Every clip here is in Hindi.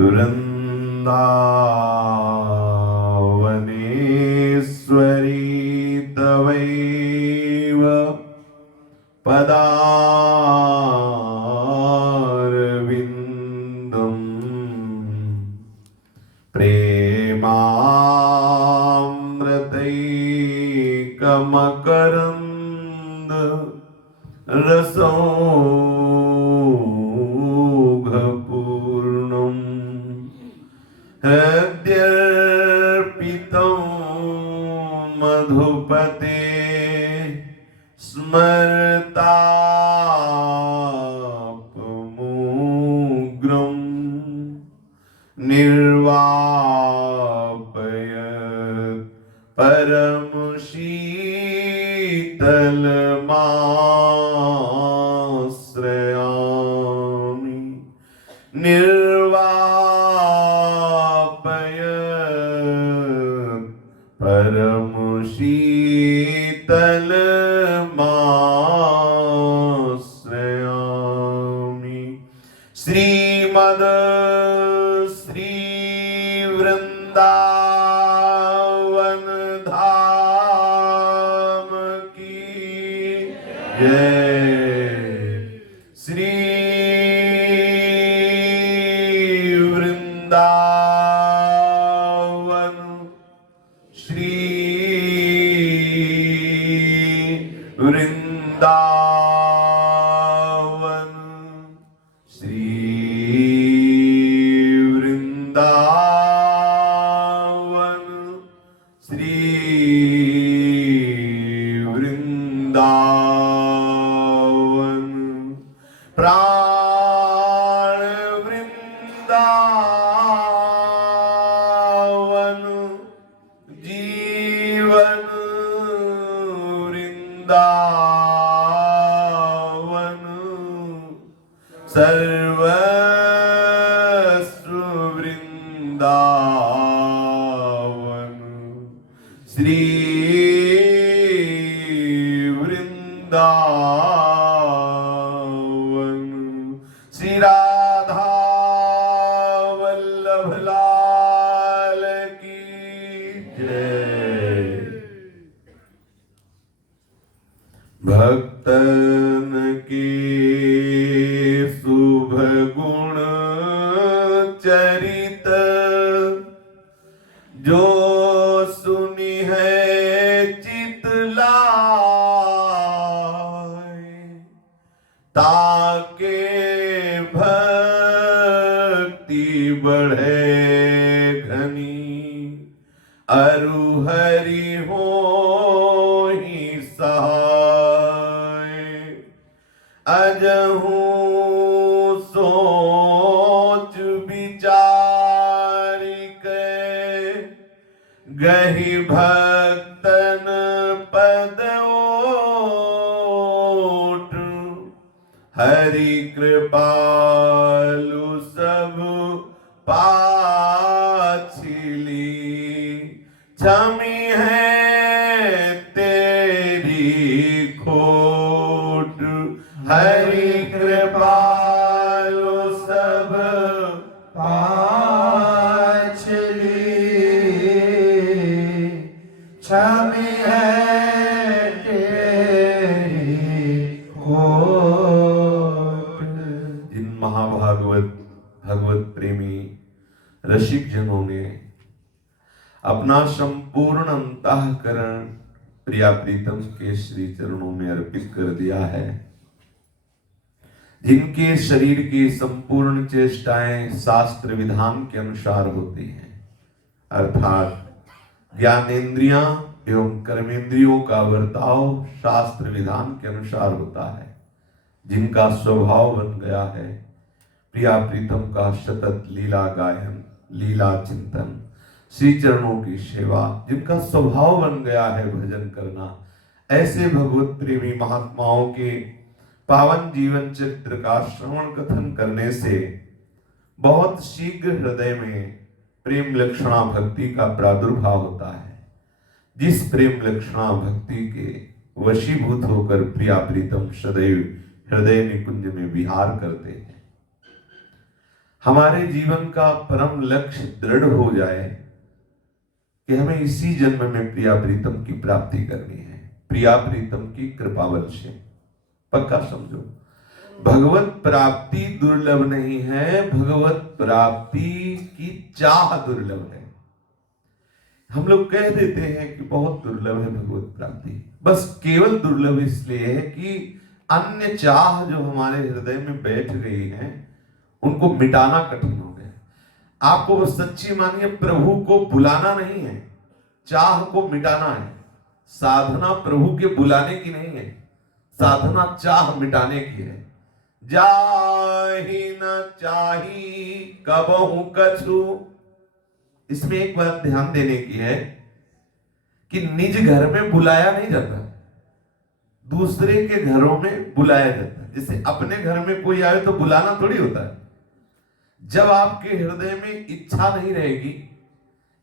वृन्दावनेश्वरी तवैव पदारविन्दम् प्रेमामृतैकमकरन्द रसौघपूर्णम् हृद्यर्पितं मधुपते स्मरतापमुग्रम् निर्वापयत् परमशीतलमाश्रयामि निर्वापयत् परमशीतलमाश्रयामि श्रीमद् श्री वृंदावन धाम की जय। श्री वृंदावन श्री वृंदावन श्री वृंदावन श्री वृंदावन प्राण वृंदावन जीवन वृंदावन सर्वस्व वृंदावन श्री वृंदावन श्री राधा वल्लभ लाल की जय। भक्तन के शुभ गुण चरित जो सुनी है चित लाए ताके भक्ति बढ़े घनी अरु हरि हो ही सहाय अजहू सोच विचार के गहि भक्तन पद ओट हरि कृपालु सब पाछिली क्षमी है तेरी खोट हरि कृपालु सब पाछली क्षमी है तेरी खोट। जिन महाभागवत भगवत प्रेमी रसिक जनों ने अपना संपूर्ण अंतःकरण प्रिया प्रीतम के श्री चरणों में अर्पित कर दिया है, जिनके शरीर की संपूर्ण चेष्टाएं शास्त्र विधान के अनुसार होती हैं, अर्थात ज्ञानेन्द्रियां एवं कर्मेंद्रियों का वर्ताव शास्त्र विधान के अनुसार होता है, जिनका स्वभाव बन गया है प्रिया प्रीतम का सतत लीला गायन, लीला चिंतन, श्री चरणों की सेवा, जिनका स्वभाव बन गया है भजन करना, ऐसे भगवत प्रेमी महात्माओं के पावन जीवन चरित्र का श्रवण कथन करने से बहुत शीघ्र हृदय में प्रेम लक्षणा भक्ति का प्रादुर्भाव होता है। जिस प्रेम लक्षणा भक्ति के वशीभूत होकर प्रिया प्रीतम सदैव हृदय निकुंज में विहार करते हैं। हमारे जीवन का परम लक्ष्य दृढ़ हो जाए कि हमें इसी जन्म में प्रिया प्रीतम की प्राप्ति करनी है, प्रिया प्रीतम की कृपा बल से। पक्का समझो, भगवत प्राप्ति दुर्लभ नहीं है, भगवत प्राप्ति की चाह दुर्लभ है। हम लोग कह देते हैं कि बहुत दुर्लभ है भगवत प्राप्ति, बस केवल दुर्लभ इसलिए है कि अन्य चाह जो हमारे हृदय में बैठ गई है उनको मिटाना कठिन हो गया। आपको बस सच्ची मानिए, प्रभु को बुलाना नहीं है, चाह को मिटाना है। साधना प्रभु के बुलाने की नहीं है, साधना चाह मिटाने की है। जाहि न चाही कबहु कछु, इसमें एक बात ध्यान देने की है कि निज घर में बुलाया नहीं जाता, दूसरे के घरों में बुलाया जाता है। जैसे अपने घर में कोई आए तो बुलाना थोड़ी होता है। जब आपके हृदय में इच्छा नहीं रहेगी,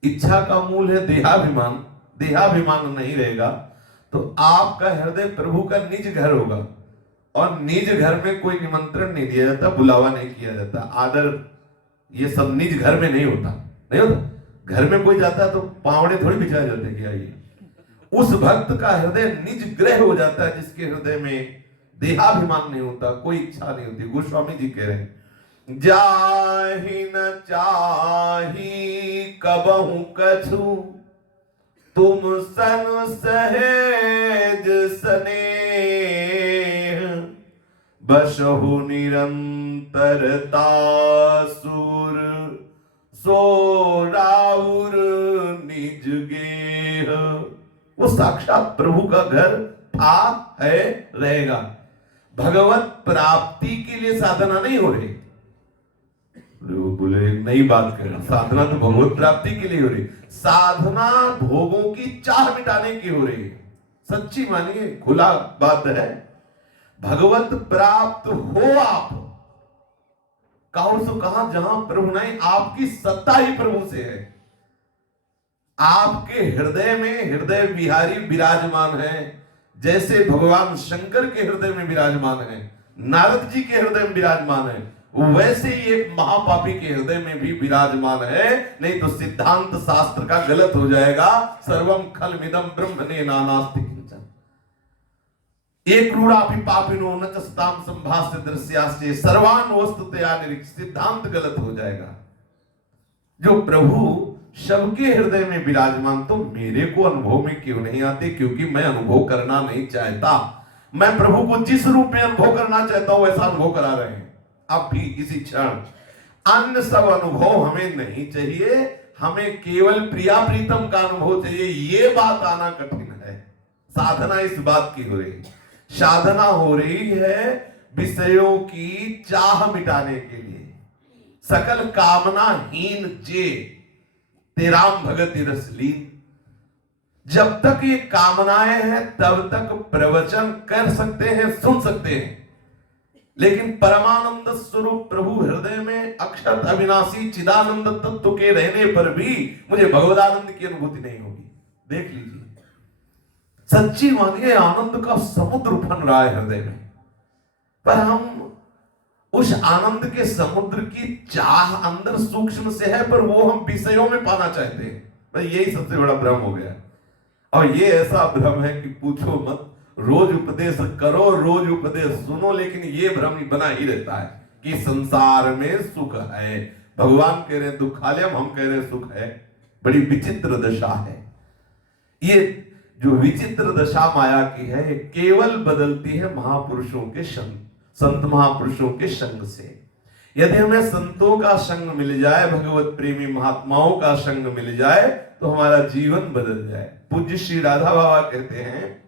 इच्छा का मूल है देहाभिमान, देहाभिमान नहीं रहेगा तो आपका हृदय प्रभु का निज घर होगा। और निज घर में कोई निमंत्रण नहीं दिया जाता, बुलावा नहीं किया जाता, आदर ये सब निज घर में नहीं होता, नहीं होता। घर में कोई जाता है तो पावड़े थोड़ी बिछाए जाते कि आइए। उस भक्त का हृदय निज गृह हो जाता है जिसके हृदय में देहाभिमान नहीं होता, कोई इच्छा नहीं होती। गोस्वामी जी कह रहे हैं, जाहि न चाही कबहु कछु, तुम सन सहेज स्नेह, बसहु निरंतरता सुर, सो राउर निज गेह। वो साक्षात प्रभु का घर था, है, रहेगा। भगवत प्राप्ति के लिए साधना नहीं हो रही। बोले नई बात कर, साधना तो भगवत प्राप्ति के लिए हो रही, साधना भोगों की चाह मिटाने की हो रही है। सच्ची मानिए, खुला बात है, भगवत प्राप्त हो आप, कहो सो कहा जहां प्रभु नहीं, आपकी सत्ता ही प्रभु से है। आपके हृदय में हृदय विहारी विराजमान है, जैसे भगवान शंकर के हृदय में विराजमान है, नारद जी के हृदय में विराजमान है, वैसे ही एक महापापी के हृदय में भी विराजमान है। नहीं तो सिद्धांत शास्त्र का गलत हो जाएगा। सर्वम खलमिदं ब्रह्मणे नानास्ति किंचन, एक रूढ़ापि पापिनो न चस्ताम संभास्य दृश्यास्ते सर्वान वस्तुतया निरीक्ष, सिद्धांत गलत हो जाएगा। जो प्रभु सबके हृदय में विराजमान, तो मेरे को अनुभव में क्यों नहीं आते? क्योंकि मैं अनुभव करना नहीं चाहता। मैं प्रभु को जिस रूप में अनुभव करना चाहता हूं वैसा अनुभव करा रहे हैं अब भी इसी क्षण। अन्य सब अनुभव हमें नहीं चाहिए, हमें केवल प्रिया प्रीतम का अनुभव चाहिए। ये बात आना कठिन है। साधना इस बात की हो रही, साधना हो रही है विषयों की चाह मिटाने के लिए। सकल कामना हीन जे तेराम भगति रसलीन, जब तक ये कामनाएं हैं तब तक प्रवचन कर सकते हैं, सुन सकते हैं, लेकिन परमानंद स्वरूप प्रभु हृदय में अक्षत अविनाशी चिदानंद तत्व के रहने पर भी मुझे भगवदानंद की अनुभूति नहीं होगी। देख लीजिए, सच्ची मानिए, आनंद का समुद्र उफन रहा है हृदय में, पर हम उस आनंद के समुद्र की चाह अंदर सूक्ष्म से है, पर वो हम विषयों में पाना चाहते हैं। भाई यही सबसे बड़ा भ्रम हो गया। और ये ऐसा भ्रम है कि पूछो मत। रोज उपदेश करो, रोज उपदेश सुनो, लेकिन ये भ्रम बना ही रहता है कि संसार में सुख है। भगवान कह रहे दुखालयम, हम कह रहे सुख है। बड़ी विचित्र दशा है। ये जो विचित्र दशा माया की है, केवल बदलती है महापुरुषों के संत महापुरुषों के संग से। यदि हमें संतों का संग मिल जाए, भगवत प्रेमी महात्माओं का संग मिल जाए, तो हमारा जीवन बदल जाए। पूज्य श्री राधा बाबा कहते हैं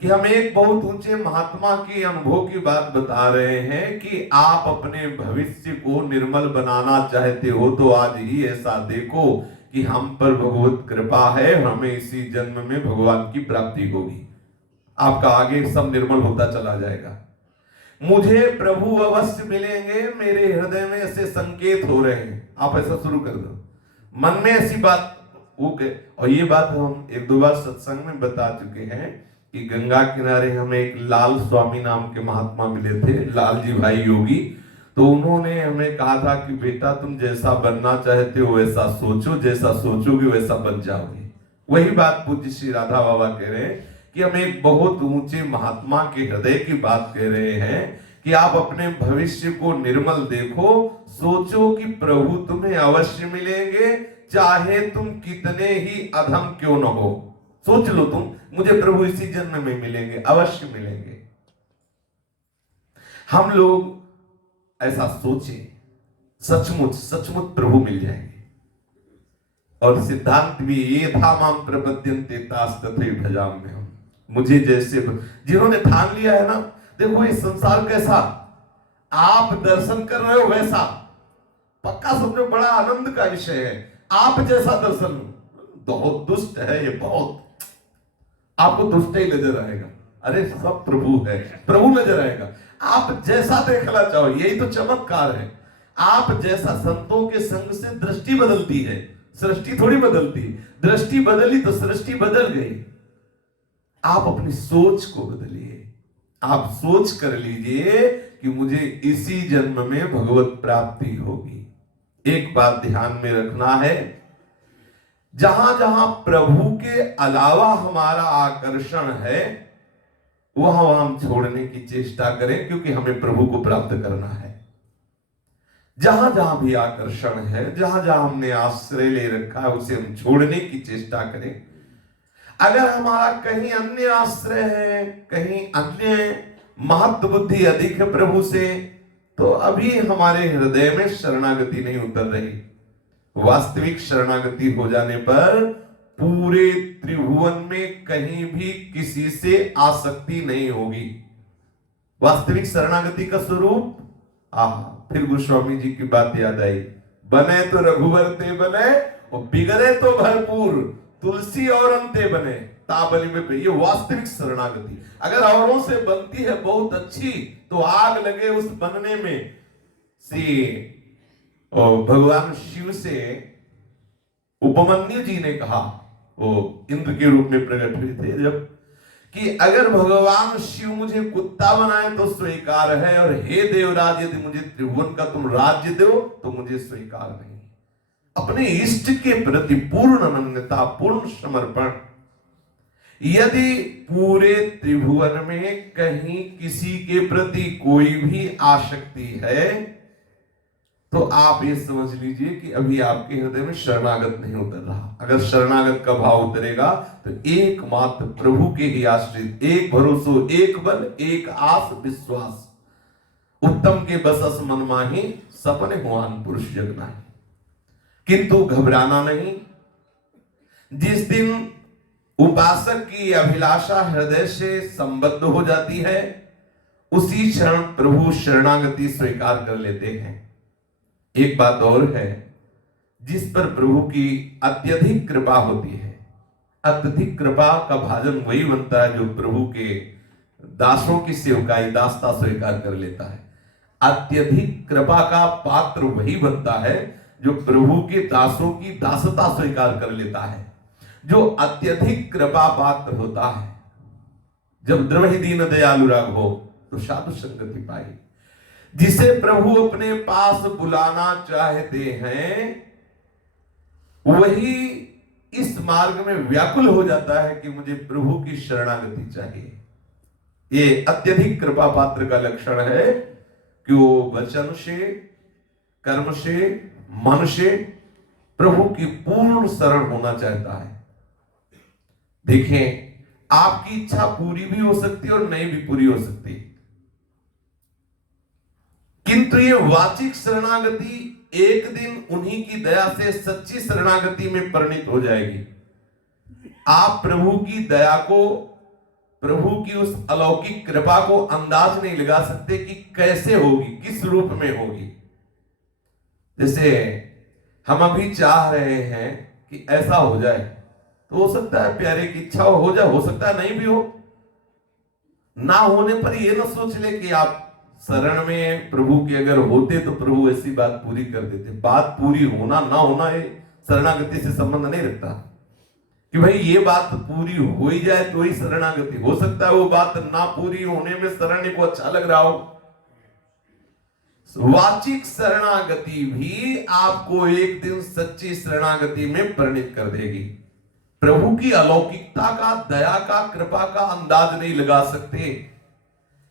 कि हम एक बहुत ऊंचे महात्मा की अनुभव की बात बता रहे हैं कि आप अपने भविष्य को निर्मल बनाना चाहते हो तो आज ही ऐसा देखो कि हम पर भगवत कृपा है, हमें इसी जन्म में भगवान की प्राप्ति होगी। आपका आगे सब निर्मल होता चला जाएगा। मुझे प्रभु अवश्य मिलेंगे, मेरे हृदय में ऐसे संकेत हो रहे हैं। आप ऐसा शुरू कर दो, मन में ऐसी बात वो के। और ये बात हम एक दो बार सत्संग में बता चुके हैं कि गंगा किनारे हमें एक लाल स्वामी नाम के महात्मा मिले थे, लाल जी भाई योगी। तो उन्होंने हमें कहा था कि बेटा तुम जैसा बनना चाहते हो वैसा सोचो, जैसा सोचोगे वैसा बन जाओगे। वही बात पूज्य श्री राधा बाबा कह रहे हैं कि हम एक बहुत ऊंचे महात्मा के हृदय की बात कह रहे हैं कि आप अपने भविष्य को निर्मल देखो, सोचो कि प्रभु तुम्हें अवश्य मिलेंगे, चाहे तुम कितने ही अधम क्यों न हो। सोच लो तुम, मुझे प्रभु इसी जन्म में मिलेंगे, अवश्य मिलेंगे। हम लोग ऐसा सोचें, सचमुच सचमुच प्रभु मिल जाएंगे। और सिद्धांत भी ये था, माम प्रपद्यन्ते तास तथैव भजाम्यहम्। मुझे जैसे जिन्होंने ठान लिया है ना, देखो ये संसार कैसा आप दर्शन कर रहे हो वैसा, पक्का समझो बड़ा आनंद का विषय है। आप जैसा दर्शन बहुत दुष्ट है, ये बहुत आपको दुष्ट ही नजर आएगा। अरे सब प्रभु है, प्रभु नजर आएगा। आप जैसा देखना चाहो, यही तो चमत्कार है। आप जैसा, संतों के संग से दृष्टि बदलती है, सृष्टि थोड़ी बदलती। दृष्टि बदली तो सृष्टि बदल गई। आप अपनी सोच को बदलिए। आप सोच कर लीजिए कि मुझे इसी जन्म में भगवत प्राप्ति होगी। एक बात ध्यान में रखना है, जहां जहां प्रभु के अलावा हमारा आकर्षण है वहां हम छोड़ने की चेष्टा करें, क्योंकि हमें प्रभु को प्राप्त करना है। जहां जहां भी आकर्षण है, जहां जहां हमने आश्रय ले रखा है, उसे हम छोड़ने की चेष्टा करें। अगर हमारा कहीं अन्य आश्रय है, कहीं अन्य महत्व बुद्धि अधिक है प्रभु से, तो अभी हमारे हृदय में शरणागति नहीं उतर रही। वास्तविक शरणागति हो जाने पर पूरे त्रिभुवन में कहीं भी किसी से आसक्ति नहीं होगी। वास्तविक शरणागति का स्वरूप, फिर गोस्वामी जी की बात याद आई, बने तो रघुवर ते बने और बिगड़े तो भरपूर, तुलसी और अंते बने ताबली में पे। ये वास्तविक शरणागति। अगर औरों से बनती है बहुत अच्छी, तो आग लगे उस बनने में। और भगवान शिव से उपमन्यु जी ने कहा, वो इंद्र के रूप में प्रकट हुए थे जब, कि अगर भगवान शिव मुझे कुत्ता बनाए तो स्वीकार है, और हे देवराज यदि मुझे त्रिभुवन का तुम राज्य दो तो मुझे स्वीकार नहीं। अपने इष्ट के प्रति पूर्ण अनन्यता, पूर्ण समर्पण। यदि पूरे त्रिभुवन में कहीं किसी के प्रति कोई भी आसक्ति है, तो आप ये समझ लीजिए कि अभी आपके हृदय में शरणागत नहीं उतर रहा। अगर शरणागत का भाव उतरेगा तो एकमात्र प्रभु के ही आश्रित, एक भरोसो, एक बल, एक आस विश्वास, उत्तम के बसस मन माही, सपने हुआन पुरुष जग नाही। किंतु घबराना नहीं। जिस दिन उपासक की अभिलाषा हृदय से संबद्ध हो जाती है, उसी क्षण प्रभु शरणागति स्वीकार कर लेते हैं। एक बात और है, जिस पर प्रभु की अत्यधिक कृपा होती है, अत्यधिक कृपा का भाजन वही बनता है जो प्रभु के दासों की सेवकाई, दासता स्वीकार कर लेता है। अत्यधिक कृपा का पात्र वही बनता है जो प्रभु के दासों की दासता स्वीकार कर लेता है। जो अत्यधिक कृपा पात्र होता है, जब द्रवहि दीन दयालु राघो तो साधु संगति पाई। जिसे प्रभु अपने पास बुलाना चाहते हैं, वही इस मार्ग में व्याकुल हो जाता है कि मुझे प्रभु की शरणागति चाहिए। ये अत्यधिक कृपा पात्र का लक्षण है कि वो वचन से, कर्म से, मन से प्रभु की पूर्ण शरण होना चाहता है। देखें, आपकी इच्छा पूरी भी हो सकती है और नहीं भी पूरी हो सकती, किंतु ये वाचिक शरणागति एक दिन उन्हीं की दया से सच्ची शरणागति में परिणित हो जाएगी। आप प्रभु की दया को, प्रभु की उस अलौकिक कृपा को अंदाज नहीं लगा सकते कि कैसे होगी, किस रूप में होगी। जैसे हम अभी चाह रहे हैं कि ऐसा हो जाए, तो हो सकता है प्यारे की इच्छा हो जाए, हो सकता है नहीं भी हो। ना होने पर ये ना सोच ले कि आप शरण में प्रभु के अगर होते तो प्रभु ऐसी बात पूरी कर देते। बात पूरी होना ना होना है शरणागति से संबंध नहीं रखता कि भाई ये बात पूरी हो ही जाए तो ही शरणागति। हो सकता है वो बात ना पूरी होने में शरण को अच्छा लग रहा हो। वाचिक शरणागति भी आपको एक दिन सच्ची शरणागति में परिणित कर देगी। प्रभु की अलौकिकता का, दया का, कृपा का अंदाज नहीं लगा सकते।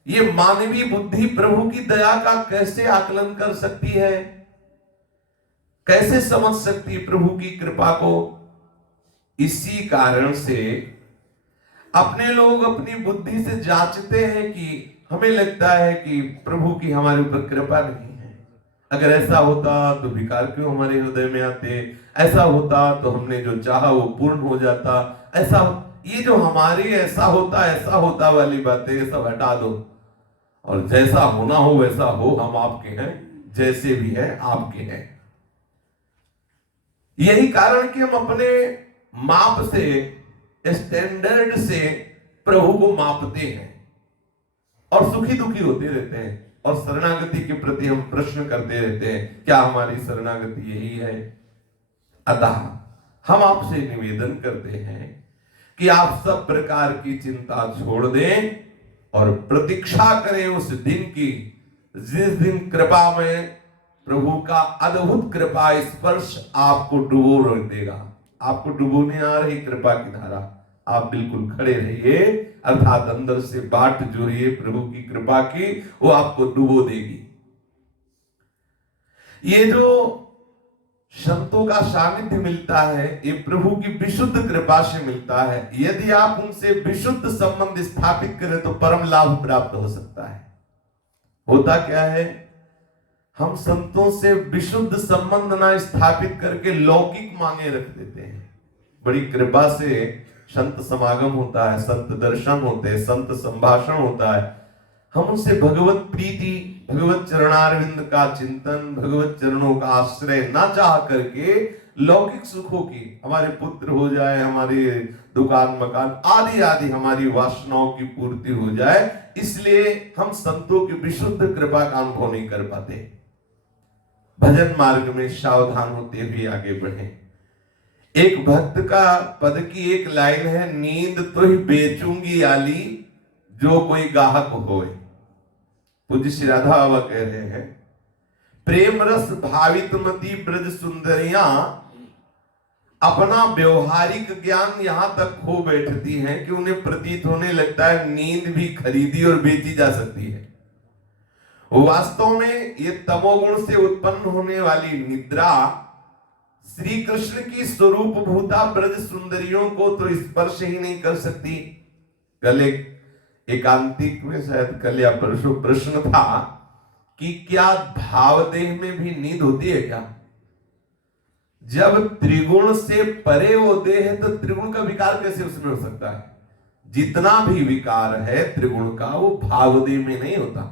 ये मानवीय बुद्धि प्रभु की दया का कैसे आकलन कर सकती है, कैसे समझ सकती है प्रभु की कृपा को। इसी कारण से अपने लोग अपनी बुद्धि से जांचते हैं कि हमें लगता है कि प्रभु की हमारे ऊपर कृपा नहीं है। अगर ऐसा होता तो विकार क्यों हमारे हृदय में आते, ऐसा होता तो हमने जो चाहा वो पूर्ण हो जाता, ऐसा, ये जो हमारी ऐसा होता वाली बातें सब हटा दो और जैसा होना हो वैसा हो, हम आपके हैं, जैसे भी है आपके हैं। यही कारण कि हम अपने माप से, स्टैंडर्ड से प्रभु को मापते हैं और सुखी दुखी होते रहते हैं और शरणागति के प्रति हम प्रश्न करते रहते हैं, क्या हमारी शरणागति यही है? अतः हम आपसे निवेदन करते हैं कि आप सब प्रकार की चिंता छोड़ दें और प्रतीक्षा करें उस दिन की जिस दिन कृपा में प्रभु का अद्भुत कृपा स्पर्श आपको डुबो रख देगा। आपको डुबोने आ रही कृपा की धारा, आप बिल्कुल खड़े रहिए, अर्थात अंदर से बाट जो है प्रभु की कृपा की, वो आपको डुबो देगी। ये जो संतों का सानिध्य मिलता है, ये प्रभु की विशुद्ध कृपा से मिलता है। यदि आप उनसे विशुद्ध संबंध स्थापित करें तो परम लाभ प्राप्त हो सकता है। होता क्या है, हम संतों से विशुद्ध संबंध ना स्थापित करके लौकिक मांगे रख देते हैं। बड़ी कृपा से संत समागम होता है, संत दर्शन होते हैं, संत संभाषण होता है, हम उनसे भगवत प्रीति, भगवत चरणारविंद का चिंतन, भगवत चरणों का आश्रय ना चाह करके लौकिक सुखों की, हमारे पुत्र हो जाए, हमारे दुकान मकान आदि आदि हमारी वासनाओं की पूर्ति हो जाए, इसलिए हम संतों की विशुद्ध कृपा का अनुभव नहीं कर पाते। भजन मार्ग में सावधान होते हुए आगे बढ़े। एक भक्त का पद की एक लाइन है, नींद तो ही बेचूंगी आली जो कोई गाहक होए। पूज्य श्री राधा बाबा कह रहे हैं, प्रेम रस भावित मती ब्रज सुंदरियां अपना व्यवहारिक ज्ञान यहां तक खो बैठती हैं कि उन्हें प्रतीत होने लगता है नींद भी खरीदी और बेची जा सकती है। वास्तव में ये तमोगुण से उत्पन्न होने वाली निद्रा श्री कृष्ण की स्वरूप भूता ब्रज सुंदरियों को तो स्पर्श ही नहीं कर सकती। कल एक एकांतिक में शायद कल या परसों प्रश्न था कि क्या भाव देह में भी नींद होती है क्या? जब त्रिगुण से परे वो देह है तो त्रिगुण का विकार कैसे उसमें हो सकता है? जितना भी विकार है त्रिगुण का वो भाव देह में नहीं होता।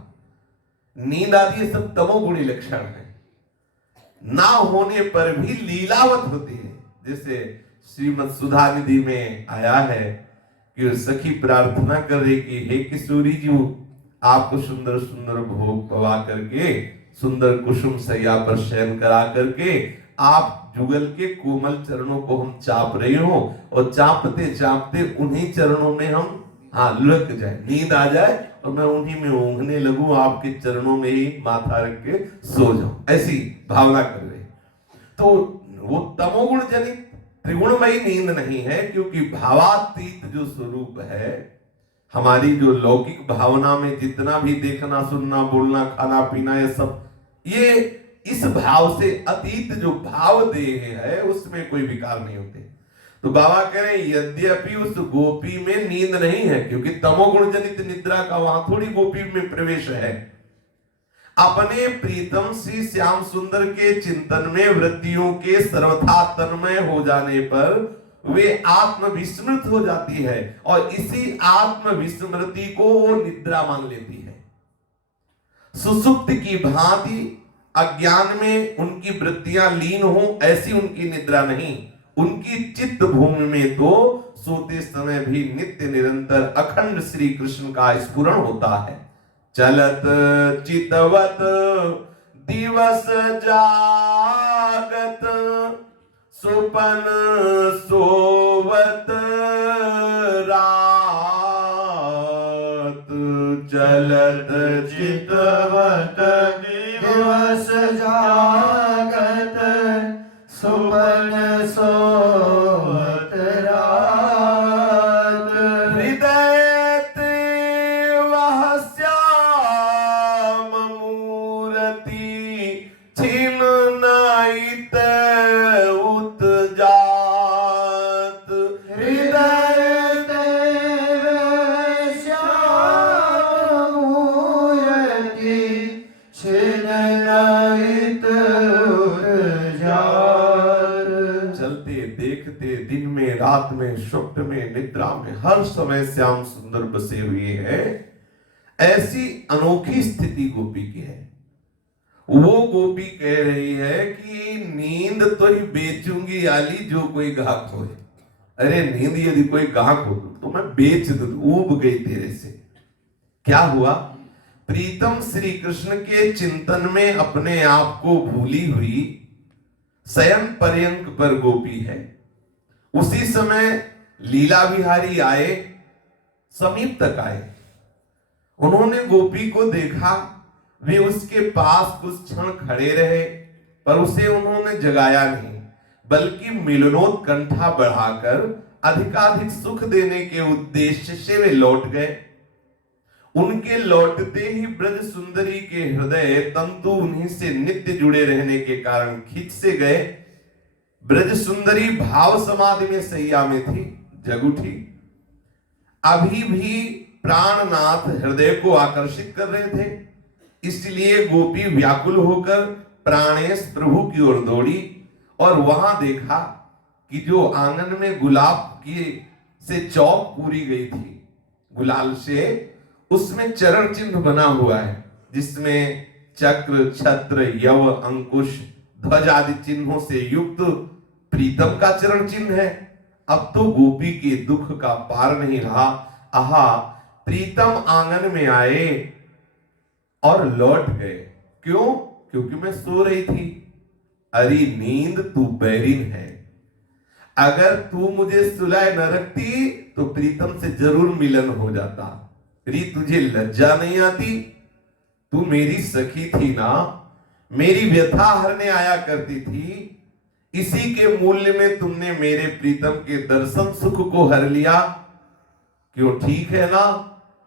नींद आदि ये सब तमोगुणी लक्षण है, ना होने पर भी लीलावत होती है। जैसे श्रीमद् सुधा निधि में आया है कि सखी प्रार्थना कर रही कि हे किशोरी जी, आपको सुंदर सुंदर भोग पवा करके, सुंदर कुसुम सैया पर शयन करा करके आप जुगल के कोमल चरणों को हम चाप रहे हो और चापते चापते उन्हीं चरणों में हम लुढ़क जाए, नींद आ जाए और मैं उन्हीं में ऊँघने लगूं, आपके चरणों में ही माथा रख के सो जाऊं, ऐसी भावना कर रहे। तो वो तमोगुण जनित त्रिगुणमयी नींद नहीं है, क्योंकि भावातीत जो स्वरूप है हमारी, जो लौकिक भावना में जितना भी देखना सुनना बोलना खाना पीना ये सब, ये इस भाव से अतीत जो भाव देह है उसमें कोई विकार नहीं होते। तो बाबा कह रहे हैं यद्यपि उस गोपी में नींद नहीं है, क्योंकि तमोगुण जनित निद्रा का वहां थोड़ी गोपी में प्रवेश है। अपने प्रीतम श्री श्याम सुंदर के चिंतन में वृत्तियों के सर्वथा तन्मय हो जाने पर वे आत्म विस्मृत हो जाती है और इसी आत्म विस्मृति को वो निद्रा मान लेती है। सुसुप्त की भांति अज्ञान में उनकी वृत्तियां लीन हो, ऐसी उनकी निद्रा नहीं। उनकी चित्त भूमि में तो सोते समय भी नित्य निरंतर अखंड श्री कृष्ण का स्फुरण होता है। चलत चितवत दिवस जागत सुपन सोवत रात, चलत चितवत दिवस जागत सुपन सोवत रात। हृदय ते वह श्याम मूरति छिन नाइत उत जात। हृदय देव श्याम मूरति छिन नाइत उत जात। चलते देखते दिन में रात में स्वप्न में निद्रा में हर समय श्याम सुंदर बसे हुए हैं। ऐसी अनोखी स्थिति गोपी की है। वो गोपी कह रही है कि नींद तो ही बेचूंगी आली जो कोई गाहक हो। अरे नींद यदि कोई गाहक हो तो मैं बेच दूं। ऊब गई तेरे से। क्या हुआ? प्रीतम श्री कृष्ण के चिंतन में अपने आप को भूली हुई शयन पर्यंक पर गोपी है। उसी समय लीला बिहारी आए, समीप तक आए। उन्होंने गोपी को देखा। वे उसके पास कुछ क्षण खड़े रहे, पर उसे उन्होंने जगाया नहीं, बल्कि मिलनोत्कंठा बढ़ाकर अधिकाधिक सुख देने के उद्देश्य से वे लौट गए। उनके लौटते ही ब्रज सुंदरी के हृदय तंतु उन्हीं से नित्य जुड़े रहने के कारण खिंच से गए। ब्रज सुंदरी भाव समाधि में सैया में थी, जग उठी। अभी भी प्राणनाथ हृदय को आकर्षित कर रहे थे, इसलिए गोपी व्याकुल होकर प्राणेश प्रभु की ओर दौड़ी और वहां देखा कि जो आंगन में गुलाब की से चौक पूरी गई थी गुलाल से, उसमें चरण चिन्ह बना हुआ है, जिसमें चक्र छत्र यव अंकुश ध्वज आदि चिन्हों से युक्त प्रीतम का चरण चिन्ह है। अब तो गोपी के दुख का पार नहीं रहा। आहा, प्रीतम आंगन में आए और लौट गए। क्यों? क्योंकि मैं सो रही थी। अरे नींद तू बैरिन है। अगर तू मुझे सुलाए न रखती तो प्रीतम से जरूर मिलन हो जाता। री तुझे लज्जा नहीं आती? तू मेरी सखी थी ना, मेरी व्यथा हरने आया करती थी। इसी के मूल्य में तुमने मेरे प्रीतम के दर्शन सुख को हर लिया। क्यों? ठीक है ना?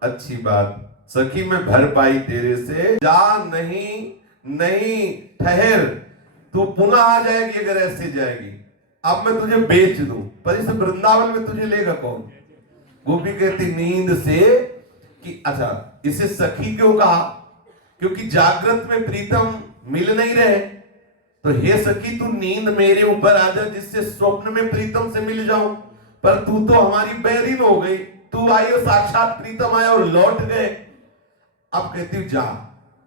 अच्छी बात। सखी मैं भर पाई तेरे से। जा, नहीं नहीं ठहर, तू पुनः आ जाएगी अगर ऐसे जाएगी। अब मैं तुझे बेच दूं, पर इस वृंदावन में तुझे लेगा कौन? गोपी कहती नींद से कि अच्छा, इसे सखी क्यों कहा? क्योंकि जागृत में प्रीतम मिल नहीं रहे। तो हे सखी, तू नींद मेरे ऊपर आ जा, जिससे स्वप्न में प्रीतम से मिल जाऊं। पर तू तो हमारी बैरिन हो गई। तू आई और साक्षात प्रीतम आया और लौट गए। अब कहती हूं जा।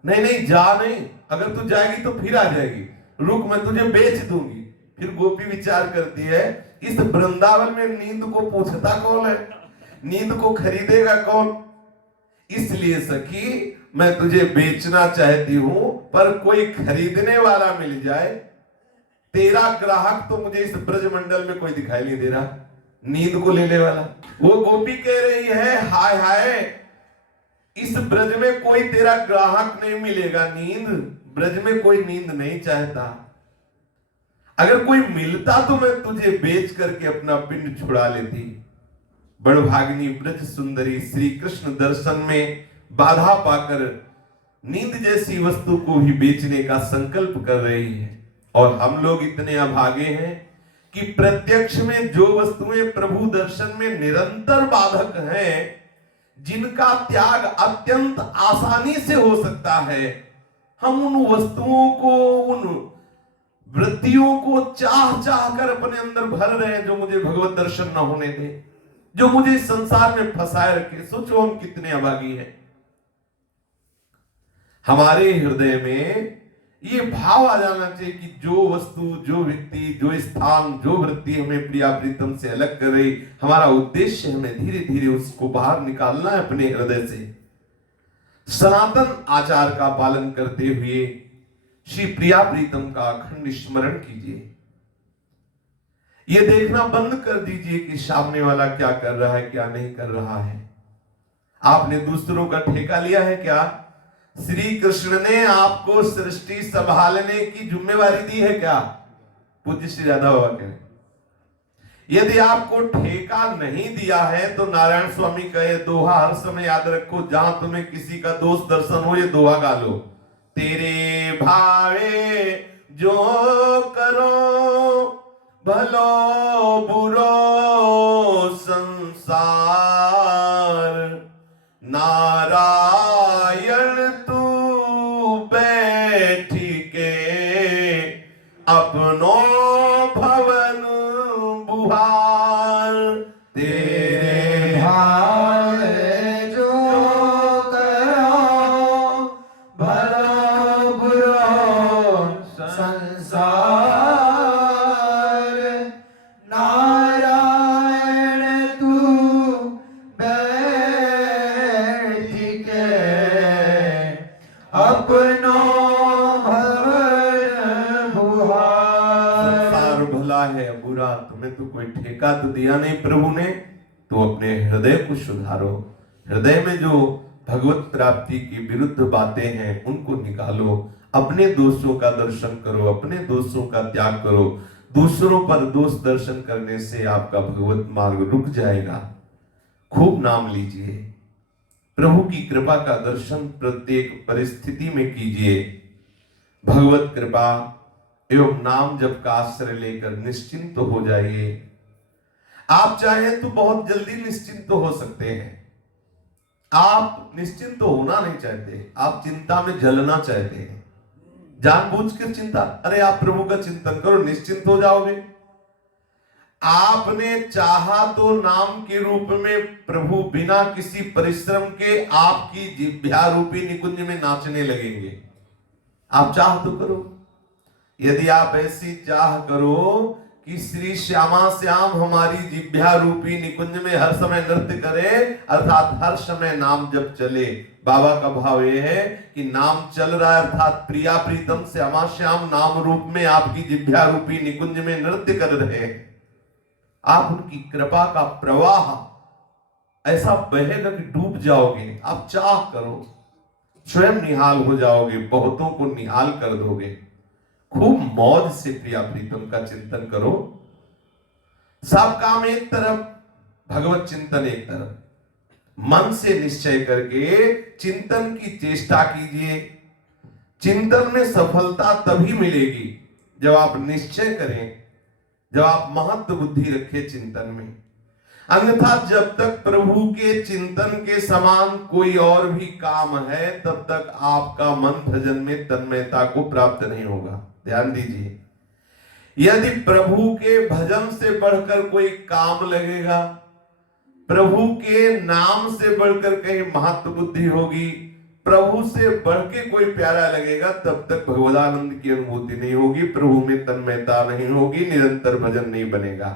नहीं नहीं, जा नहीं। अगर तू जाएगी तो फिर आ जाएगी। रुक, मैं तुझे बेच दूंगी। फिर गोपी विचार करती है, इस वृंदावन में नींद को पूछता कौन है? नींद को खरीदेगा कौन? इसलिए सखी, मैं तुझे बेचना चाहती हूं, पर कोई खरीदने वाला मिल जाए। तेरा ग्राहक तो मुझे इस ब्रजमंडल में कोई दिखाई नहीं दे रहा, नींद को लेने वाला। वो गोपी कह रही है, हाय हाय, इस ब्रज में कोई तेरा ग्राहक नहीं मिलेगा। नींद, ब्रज में कोई नींद नहीं चाहता। अगर कोई मिलता तो मैं तुझे बेच करके अपना पिंड छुड़ा लेती। बड़भागिनी ब्रज सुंदरी श्री कृष्ण दर्शन में बाधा पाकर नींद जैसी वस्तु को भी बेचने का संकल्प कर रही है। और हम लोग इतने अभागे हैं कि प्रत्यक्ष में जो वस्तुएं प्रभु दर्शन में निरंतर बाधक हैं, जिनका त्याग अत्यंत आसानी से हो सकता है, हम उन वस्तुओं को, उन वृत्तियों को चाह चाह कर अपने अंदर भर रहे हैं, जो मुझे भगवत दर्शन न होने दे, जो मुझे इस संसार में फंसाए रखे। सोचो हम कितने अभागी हैं। हमारे हृदय में ये भाव आ जाना चाहिए कि जो वस्तु, जो व्यक्ति, जो स्थान, जो वृत्ति हमें प्रिया प्रीतम से अलग कर रही, हमारा उद्देश्य हमें धीरे धीरे उसको बाहर निकालना है अपने हृदय से। सनातन आचार का पालन करते हुए श्री प्रिया प्रीतम का अखंड स्मरण कीजिए। ये देखना बंद कर दीजिए कि सामने वाला क्या कर रहा है, क्या नहीं कर रहा है। आपने दूसरों का ठेका लिया है क्या? श्री कृष्ण ने आपको सृष्टि संभालने की जिम्मेवारी दी है क्या? पूज्य श्री राधा बाबा कह रहे हैं, यदि आपको ठेका नहीं दिया है तो नारायण स्वामी का ये दोहा हर समय याद रखो, जहां तुम्हें किसी का दोष दर्शन हो ये दोहा गा लो। तेरे भावे जो करो भलो बुरो संसार, नारायण तू बैठी के अपनो भवन बुहार। तेरे भावे जो करो भलो बुरो संसार, नारायण तू बैठ के अपनो भवन बुहार। संसार भला है बुरा, तुम्हें तो कोई ठेका तो दिया नहीं प्रभु ने, तो अपने हृदय को सुधारो। हृदय में जो भगवत प्राप्ति की विरुद्ध बातें हैं उनको निकालो, अपने दोषों का दर्शन करो, अपने दोषों का त्याग करो। दूसरों पर दोष दर्शन करने से आपका भगवत मार्ग रुक जाएगा। खूब नाम लीजिए, प्रभु की कृपा का दर्शन प्रत्येक परिस्थिति में कीजिए। भगवत कृपा एवं नाम जप का आश्रय लेकर निश्चिंत तो हो जाइए। आप चाहें तो बहुत जल्दी निश्चिंत तो हो सकते हैं। आप निश्चिंत तो होना नहीं चाहते, आप चिंता में जलना चाहते हैं, जानबूझकर चिंता। अरे आप प्रभु का चिंतन करो, निश्चिंत हो जाओगे। आपने चाहा तो नाम के रूप में प्रभु बिना किसी परिश्रम के आपकी जिह्वा रूपी निकुंज में नाचने लगेंगे। आप चाह तो करो। यदि आप ऐसी चाह करो कि श्री श्यामा श्याम हमारी जिह्वा रूपी निकुंज में हर समय नृत्य करे, अर्थात हर समय नाम जब चले। बाबा का भाव यह है कि नाम चल रहा है, अर्थात प्रिया प्रीतम श्यामा श्याम नाम रूप में आपकी जिह्वा रूपी निकुंज में नृत्य कर रहे हैं। आप उनकी कृपा का प्रवाह ऐसा बहेगा कि डूब जाओगे। आप चाह करो, स्वयं निहाल हो जाओगे, बहुतों को निहाल कर दोगे। खूब मौज से प्रिया प्रीतम का चिंतन करो। सब काम एक तरफ, भगवत चिंतन एक तरफ। मन से निश्चय करके चिंतन की चेष्टा कीजिए। चिंतन में सफलता तभी मिलेगी जब आप निश्चय करें, जब आप महत्व बुद्धि रखें चिंतन में। अन्यथा जब तक प्रभु के चिंतन के समान कोई और भी काम है, तब तक आपका मन भजन में तन्मयता को प्राप्त नहीं होगा। ध्यान दीजिए, यदि प्रभु के भजन से बढ़कर कोई काम लगेगा, प्रभु के नाम से बढ़कर कहीं महत्व बुद्धि होगी, प्रभु से बढ़ के कोई प्यारा लगेगा, तब तक भगवदानंद की अनुभूति नहीं होगी, प्रभु में तन्मयता नहीं होगी, निरंतर भजन नहीं बनेगा।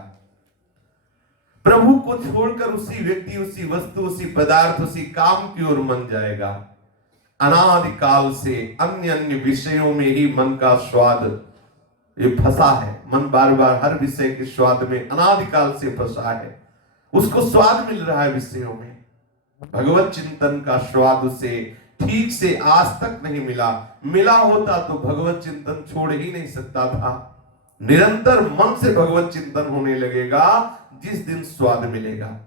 प्रभु को छोड़कर उसी व्यक्ति, उसी वस्तु, उसी पदार्थ, उसी काम की ओर मन जाएगा। अनादिकाल से अन्य अन्य विषयों में ही मन का स्वाद ये फंसा है। मन बार बार हर विषय के स्वाद में अनादिकाल से फंसा है, उसको स्वाद मिल रहा है विषयों में। भगवत चिंतन का स्वाद उसे ठीक से आज तक नहीं मिला। मिला होता तो भगवत चिंतन छोड़ ही नहीं सकता था। निरंतर मन से भगवत चिंतन होने लगेगा, जिस दिन स्वाद मिलेगा।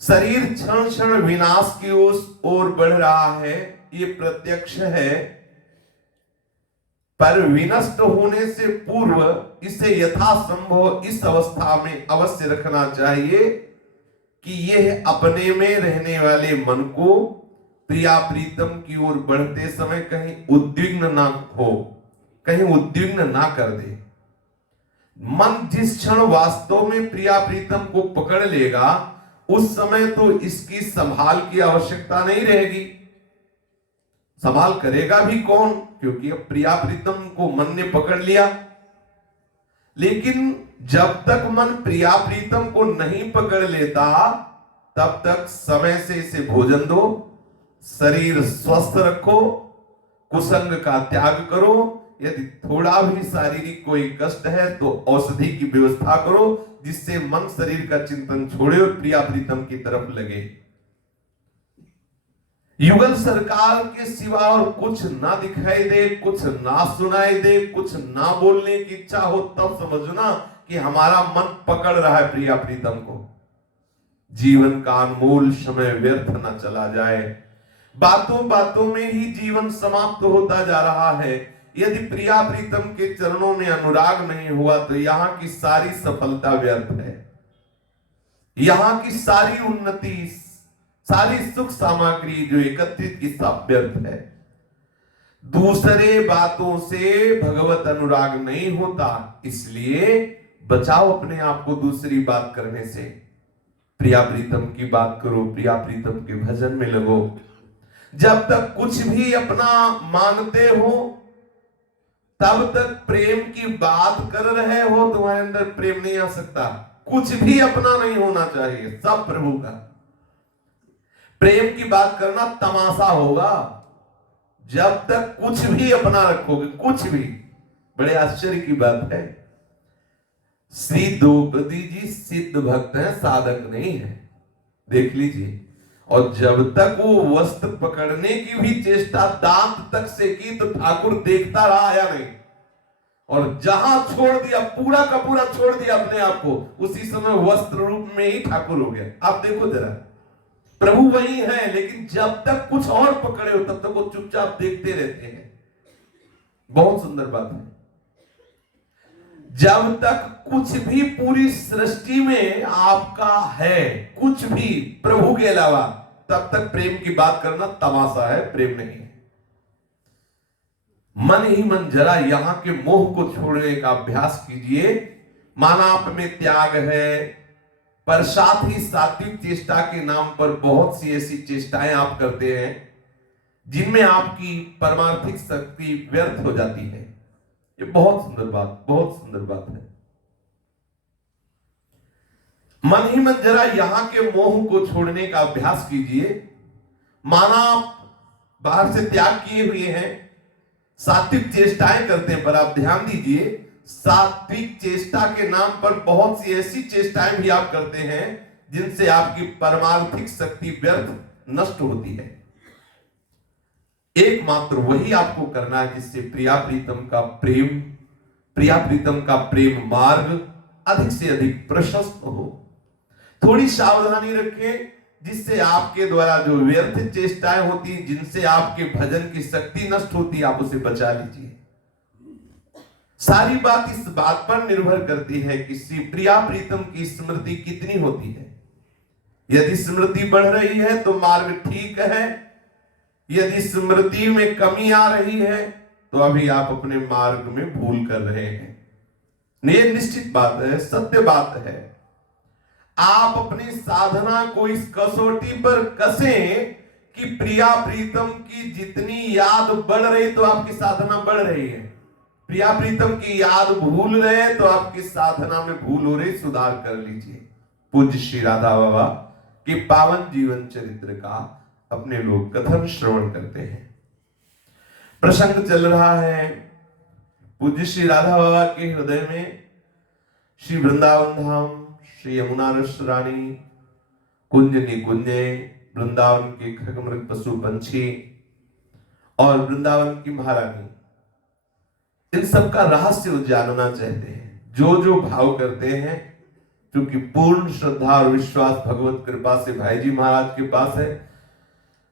शरीर क्षण क्षण विनाश की ओर बढ़ रहा है, ये प्रत्यक्ष है, पर विनष्ट होने से पूर्व इसे यथासंभव इस अवस्था में अवश्य रखना चाहिए कि यह अपने में रहने वाले मन को प्रिया प्रीतम की ओर बढ़ते समय कहीं उद्विग्न ना हो, कहीं उद्विग्न ना कर दे। मन जिस क्षण वास्तव में प्रिया प्रीतम को पकड़ लेगा, उस समय तो इसकी संभाल की आवश्यकता नहीं रहेगी। संभाल करेगा भी कौन, क्योंकि अब प्रिया प्रीतम को मन ने पकड़ लिया। लेकिन जब तक मन प्रिया प्रीतम को नहीं पकड़ लेता, तब तक समय से इसे भोजन दो, शरीर स्वस्थ रखो, कुसंग का त्याग करो। यदि थोड़ा भी शारीरिक कोई कष्ट है तो औषधि की व्यवस्था करो, जिससे मन शरीर का चिंतन छोड़े और प्रिया प्रीतम की तरफ लगे। युगल सरकार के सिवा और कुछ ना दिखाई दे, कुछ ना सुनाई दे, कुछ ना बोलने की इच्छा हो, तब समझना कि हमारा मन पकड़ रहा है प्रिया प्रीतम को। जीवन का अनमोल समय व्यर्थ न चला जाए। बातों बातों में ही जीवन समाप्त होता जा रहा है। यदि प्रिया प्रीतम के चरणों में अनुराग नहीं हुआ तो यहाँ की सारी सफलता व्यर्थ है। यहाँ की सारी उन्नति, सारी सुख सामग्री जो एकत्रित की सब व्यर्थ है। दूसरे बातों से भगवत अनुराग नहीं होता, इसलिए बचाओ अपने आप को दूसरी बात करने से। प्रिया प्रीतम की बात करो, प्रिया प्रीतम के भजन में लगो। जब तक कुछ भी अपना मानते हो तब तक प्रेम की बात कर रहे हो, तुम्हारे अंदर प्रेम नहीं आ सकता। कुछ भी अपना नहीं होना चाहिए, सब प्रभु का। प्रेम की बात करना तमाशा होगा जब तक कुछ भी अपना रखोगे, कुछ भी। बड़े आश्चर्य की बात है, श्री द्रौपदी जी सिद्ध भक्त हैं, साधक नहीं है, देख लीजिए। और जब तक वो वस्त्र पकड़ने की भी चेष्टा दांत तक से की तो ठाकुर देखता रहा या नहीं, और जहां छोड़ दिया, पूरा का पूरा छोड़ दिया अपने आप को, उसी समय वस्त्र रूप में ही ठाकुर हो गया। आप देखो जरा, प्रभु वही है, लेकिन जब तक कुछ और पकड़े हो तब तक वो चुपचाप देखते रहते हैं। बहुत सुंदर बात है। जब तक कुछ भी पूरी सृष्टि में आपका है, कुछ भी प्रभु के अलावा, तब तक प्रेम की बात करना तमाशा है, प्रेम नहीं है। मन ही मन जरा यहां के मोह को छोड़ने का अभ्यास कीजिए। माना आप में त्याग है, पर साथ ही सात्विक चेष्टा के नाम पर बहुत सी ऐसी चेष्टाएं आप करते हैं जिनमें आपकी परमार्थिक शक्ति व्यर्थ हो जाती है। ये बहुत सुंदर बात, बहुत सुंदर बात है। मन ही मन जरा यहां के मोह को छोड़ने का अभ्यास कीजिए। माना आप बाहर से त्याग किए हुए हैं, सात्विक चेष्टाएं करते हैं, पर आप ध्यान दीजिए, सात्विक चेष्टा के नाम पर बहुत सी ऐसी चेष्टाएं भी आप करते हैं जिनसे आपकी परमार्थिक शक्ति व्यर्थ नष्ट होती है। एकमात्र वही आपको करना है जिससे प्रिया प्रीतम का प्रेम मार्ग अधिक से अधिक प्रशस्त हो। थोड़ी सावधानी रखें जिससे आपके द्वारा जो व्यर्थ चेष्टाएं होती, जिनसे आपके भजन की शक्ति नष्ट होती, आप उसे बचा लीजिए। सारी बात इस बात पर निर्भर करती है कि श्री प्रिया प्रीतम की स्मृति कितनी होती है। यदि स्मृति बढ़ रही है तो मार्ग ठीक है, यदि स्मृति में कमी आ रही है तो अभी आप अपने मार्ग में भूल कर रहे हैं। ये निश्चित बात है, सत्य बात है। आप अपनी साधना को इस कसौटी पर कसें कि प्रिया प्रीतम की जितनी याद बढ़ रही तो आपकी साधना बढ़ रही है, प्रिया प्रीतम की याद भूल रहे तो आपकी साधना में भूल हो रही, सुधार कर लीजिए। पूज्य श्री राधा बाबा के पावन जीवन चरित्र का अपने लोग कथन श्रवण करते हैं। प्रसंग चल रहा है, पूज्य श्री राधा बाबा के हृदय में श्री वृंदावन धाम, श्री यमुना रस रानी, कुंज निकुंजे, वृंदावन के खगमृग पशु पंछी और वृंदावन की महारानी, इन सब का रहस्य वो जानना चाहते हैं। जो जो भाव करते हैं, क्योंकि पूर्ण श्रद्धा और विश्वास भगवत कृपा से भाई जी महाराज के पास है,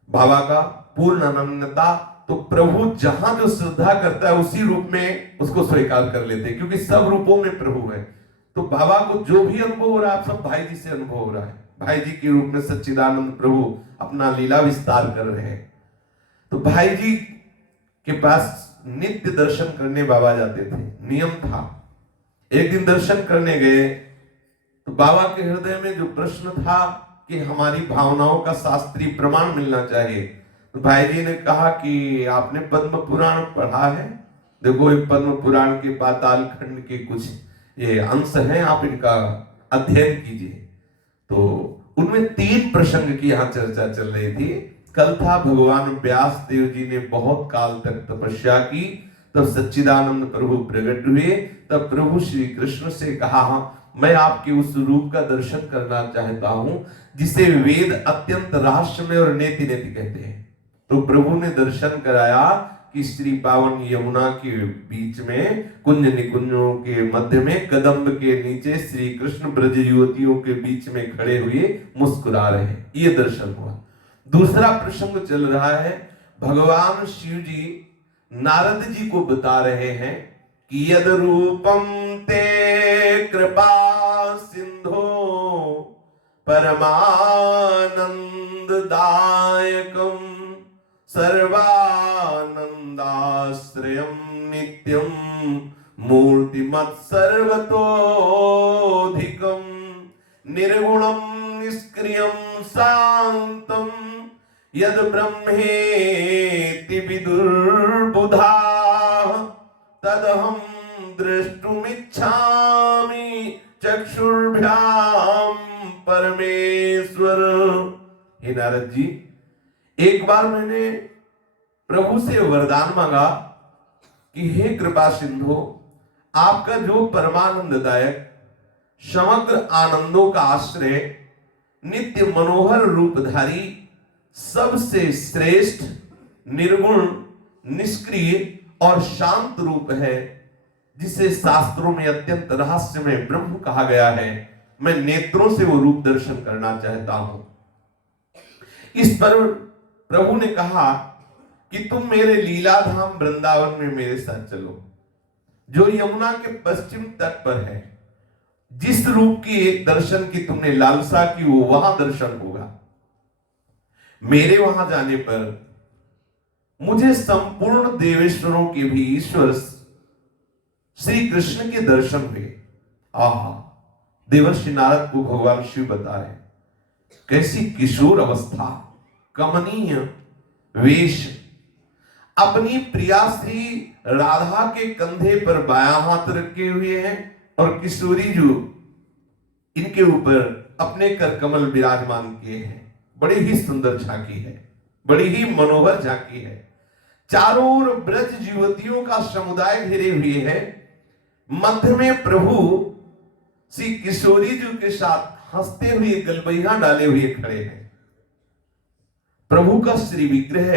बाबा का पूर्ण अनन्यता, तो प्रभु जहां जो श्रद्धा करता है उसी रूप में उसको स्वीकार कर लेते हैं, क्योंकि सब रूपों में प्रभु है। तो बाबा को जो भी अनुभव हो रहा है, सब भाई जी से अनुभव हो रहा है। भाई जी के रूप में सच्चिदानंद प्रभु अपना लीला विस्तार कर रहे हैं। तो भाई जी के पास नित्य दर्शन करने बाबा जाते थे, नियम था। एक दिन दर्शन करने गए तो बाबा के हृदय में जो प्रश्न था कि हमारी भावनाओं का शास्त्रीय प्रमाण मिलना चाहिए, तो भाई जी ने कहा कि आपने पद्म पुराण पढ़ा है? देखो ये पद्म पुराण के पाताल खंड के कुछ ये अंश हैं, आप इनका अध्ययन कीजिए। तो उनमें 3 प्रसंग की यहाँ चर्चा चल रही थी। कल था भगवान व्यास देव जी ने बहुत काल तक तपस्या की, तब सच्चिदानंद प्रभु प्रकट हुए। तब प्रभु श्री कृष्ण से कहा, मैं आपके उस रूप का दर्शन करना चाहता हूं जिसे वेद अत्यंत रहस्यमय और नेति नेति कहते हैं। तो प्रभु ने दर्शन कराया कि श्री पावन यमुना के बीच में कुंज निकुंजों के मध्य में कदम्ब के नीचे श्री कृष्ण ब्रज युवतियों के बीच में खड़े हुए मुस्कुरा रहे हैं, ये दर्शन हुआ। दूसरा प्रसंग चल रहा है, भगवान शिव जी नारद जी को बता रहे हैं कि यद रूपम ते कृपा सिंधो परमानंददायकम सर्वानंदाश्रयम नित्यम मूर्तिमत् सर्वतोधिकम निर्गुणम निष्क्रियम शांतम यद ब्रह्मेति विदुर्बुधा तदहं द्रष्टुमिच्छामि चक्षुर्भ्याम परमेश्वर। हे नारद जी, एक बार मैंने प्रभु से वरदान मांगा कि हे कृपा सिंधु, आपका जो परमानंददायक समग्र आनंदों का आश्रय नित्य मनोहर रूपधारी सबसे श्रेष्ठ निर्गुण निष्क्रिय और शांत रूप है, जिसे शास्त्रों में अत्यंत रहस्यमय ब्रह्म कहा गया है, मैं नेत्रों से वो रूप दर्शन करना चाहता हूं। इस पर प्रभु ने कहा कि तुम मेरे लीला धाम वृंदावन में मेरे साथ चलो, जो यमुना के पश्चिम तट पर है। जिस रूप की एक दर्शन की तुमने लालसा की, वो वहां दर्शन होगा। मेरे वहां जाने पर मुझे संपूर्ण देवेश्वरों के भी ईश्वर श्री कृष्ण के दर्शन हुए। आहा, देवर्षि नारद को भगवान शिव बता रहे, कैसी किशोर अवस्था, कमनीय वेश, अपनी प्रिया श्री राधा के कंधे पर बायां हाथ रखे हुए हैं और किशोरी जो इनके ऊपर अपने कर कमल विराजमान किए हैं। बड़ी ही सुंदर झांकी है, बड़ी ही मनोहर झांकी है। चारों ओर ब्रज युवतियों का समुदाय घिरे हुए है। मध्य में प्रभु श्री किशोरी जी के साथ हंसते हुए गलबैया डाले हुए खड़े हैं। प्रभु का श्री विग्रह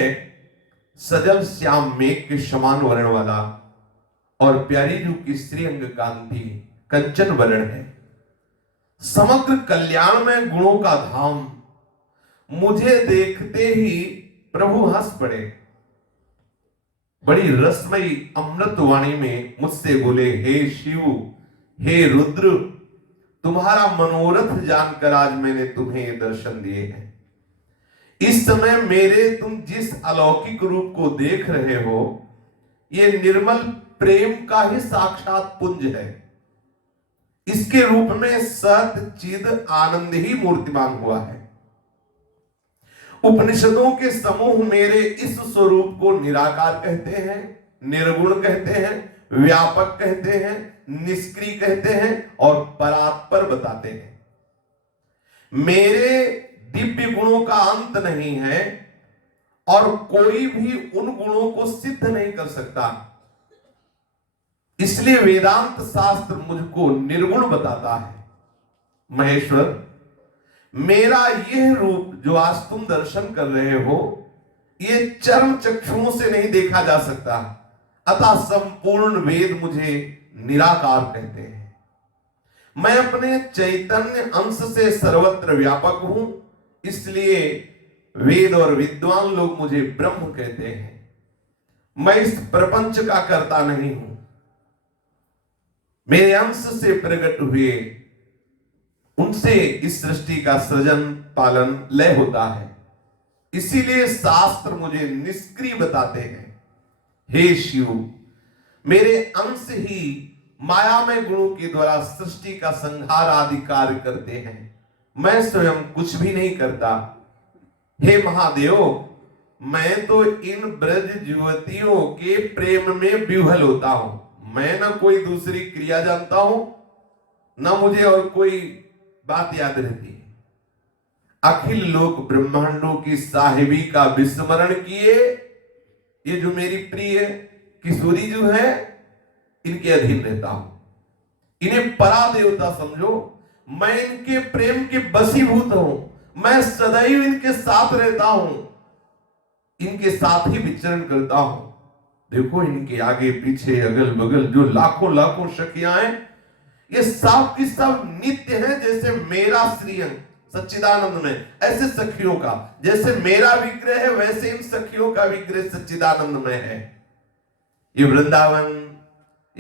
सजल श्याम मेघ के समान वर्ण वाला और प्यारी जू की श्रीअंग कांति कंचन वर्ण है। समग्र कल्याणमय गुणों का धाम। मुझे देखते ही प्रभु हंस पड़े, बड़ी रसमयी अमृत वाणी में मुझसे बोले, हे शिव, हे रुद्र, तुम्हारा मनोरथ जानकर आज मैंने तुम्हें ये दर्शन दिए हैं। इस समय मेरे तुम जिस अलौकिक रूप को देख रहे हो, ये निर्मल प्रेम का ही साक्षात पुंज है। इसके रूप में सत चिद आनंद ही मूर्तिमान हुआ है। उपनिषदों के समूह मेरे इस स्वरूप को निराकार कहते हैं, निर्गुण कहते हैं, व्यापक कहते हैं, निष्क्रिय कहते हैं और परात्पर बताते हैं। मेरे दिव्य गुणों का अंत नहीं है और कोई भी उन गुणों को सिद्ध नहीं कर सकता। इसलिए वेदांत शास्त्र मुझको निर्गुण बताता है। महेश्वर, मेरा यह रूप जो आज तुम दर्शन कर रहे हो, ये चर्म चक्षुओं से नहीं देखा जा सकता, अतः संपूर्ण वेद मुझे निराकार कहते हैं। मैं अपने चैतन्य अंश से सर्वत्र व्यापक हूं, इसलिए वेद और विद्वान लोग मुझे ब्रह्म कहते हैं। मैं इस प्रपंच का कर्ता नहीं हूं, मेरे अंश से प्रकट हुए उनसे इस सृष्टि का सृजन पालन लय होता है। इसीलिए शास्त्र मुझे निष्क्रिय बताते हैं। हे शिव, मेरे अंश ही मायामय गुणों के द्वारा सृष्टि का संहार आदि कार्य करते हैं, मैं स्वयं कुछ भी नहीं करता। हे महादेव, मैं तो इन ब्रज युवतियों के प्रेम में विह्वल होता हूं। मैं ना कोई दूसरी क्रिया जानता हूं, ना मुझे और कोई बात याद रहती है। अखिल लोक ब्रह्मांडों की साहिबी का विस्मरण किए ये जो मेरी प्रिय किशोरी जो है, इनके अधीन रहता हूं। इन्हें परा देवता समझो, मैं इनके प्रेम के बसीभूत हूं, मैं सदैव इनके साथ रहता हूं। इनके साथ ही विचरण करता हूं। देखो इनके आगे पीछे अगल बगल जो लाखों लाखों सखियां हैं, ये सब की सब नित्य है। जैसे मेरा श्रीअंग सच्चिदानंद में, ऐसे सखियों का जैसे मेरा विग्रह है, वैसे इन सखियों का विग्रह सच्चिदानंद में है। ये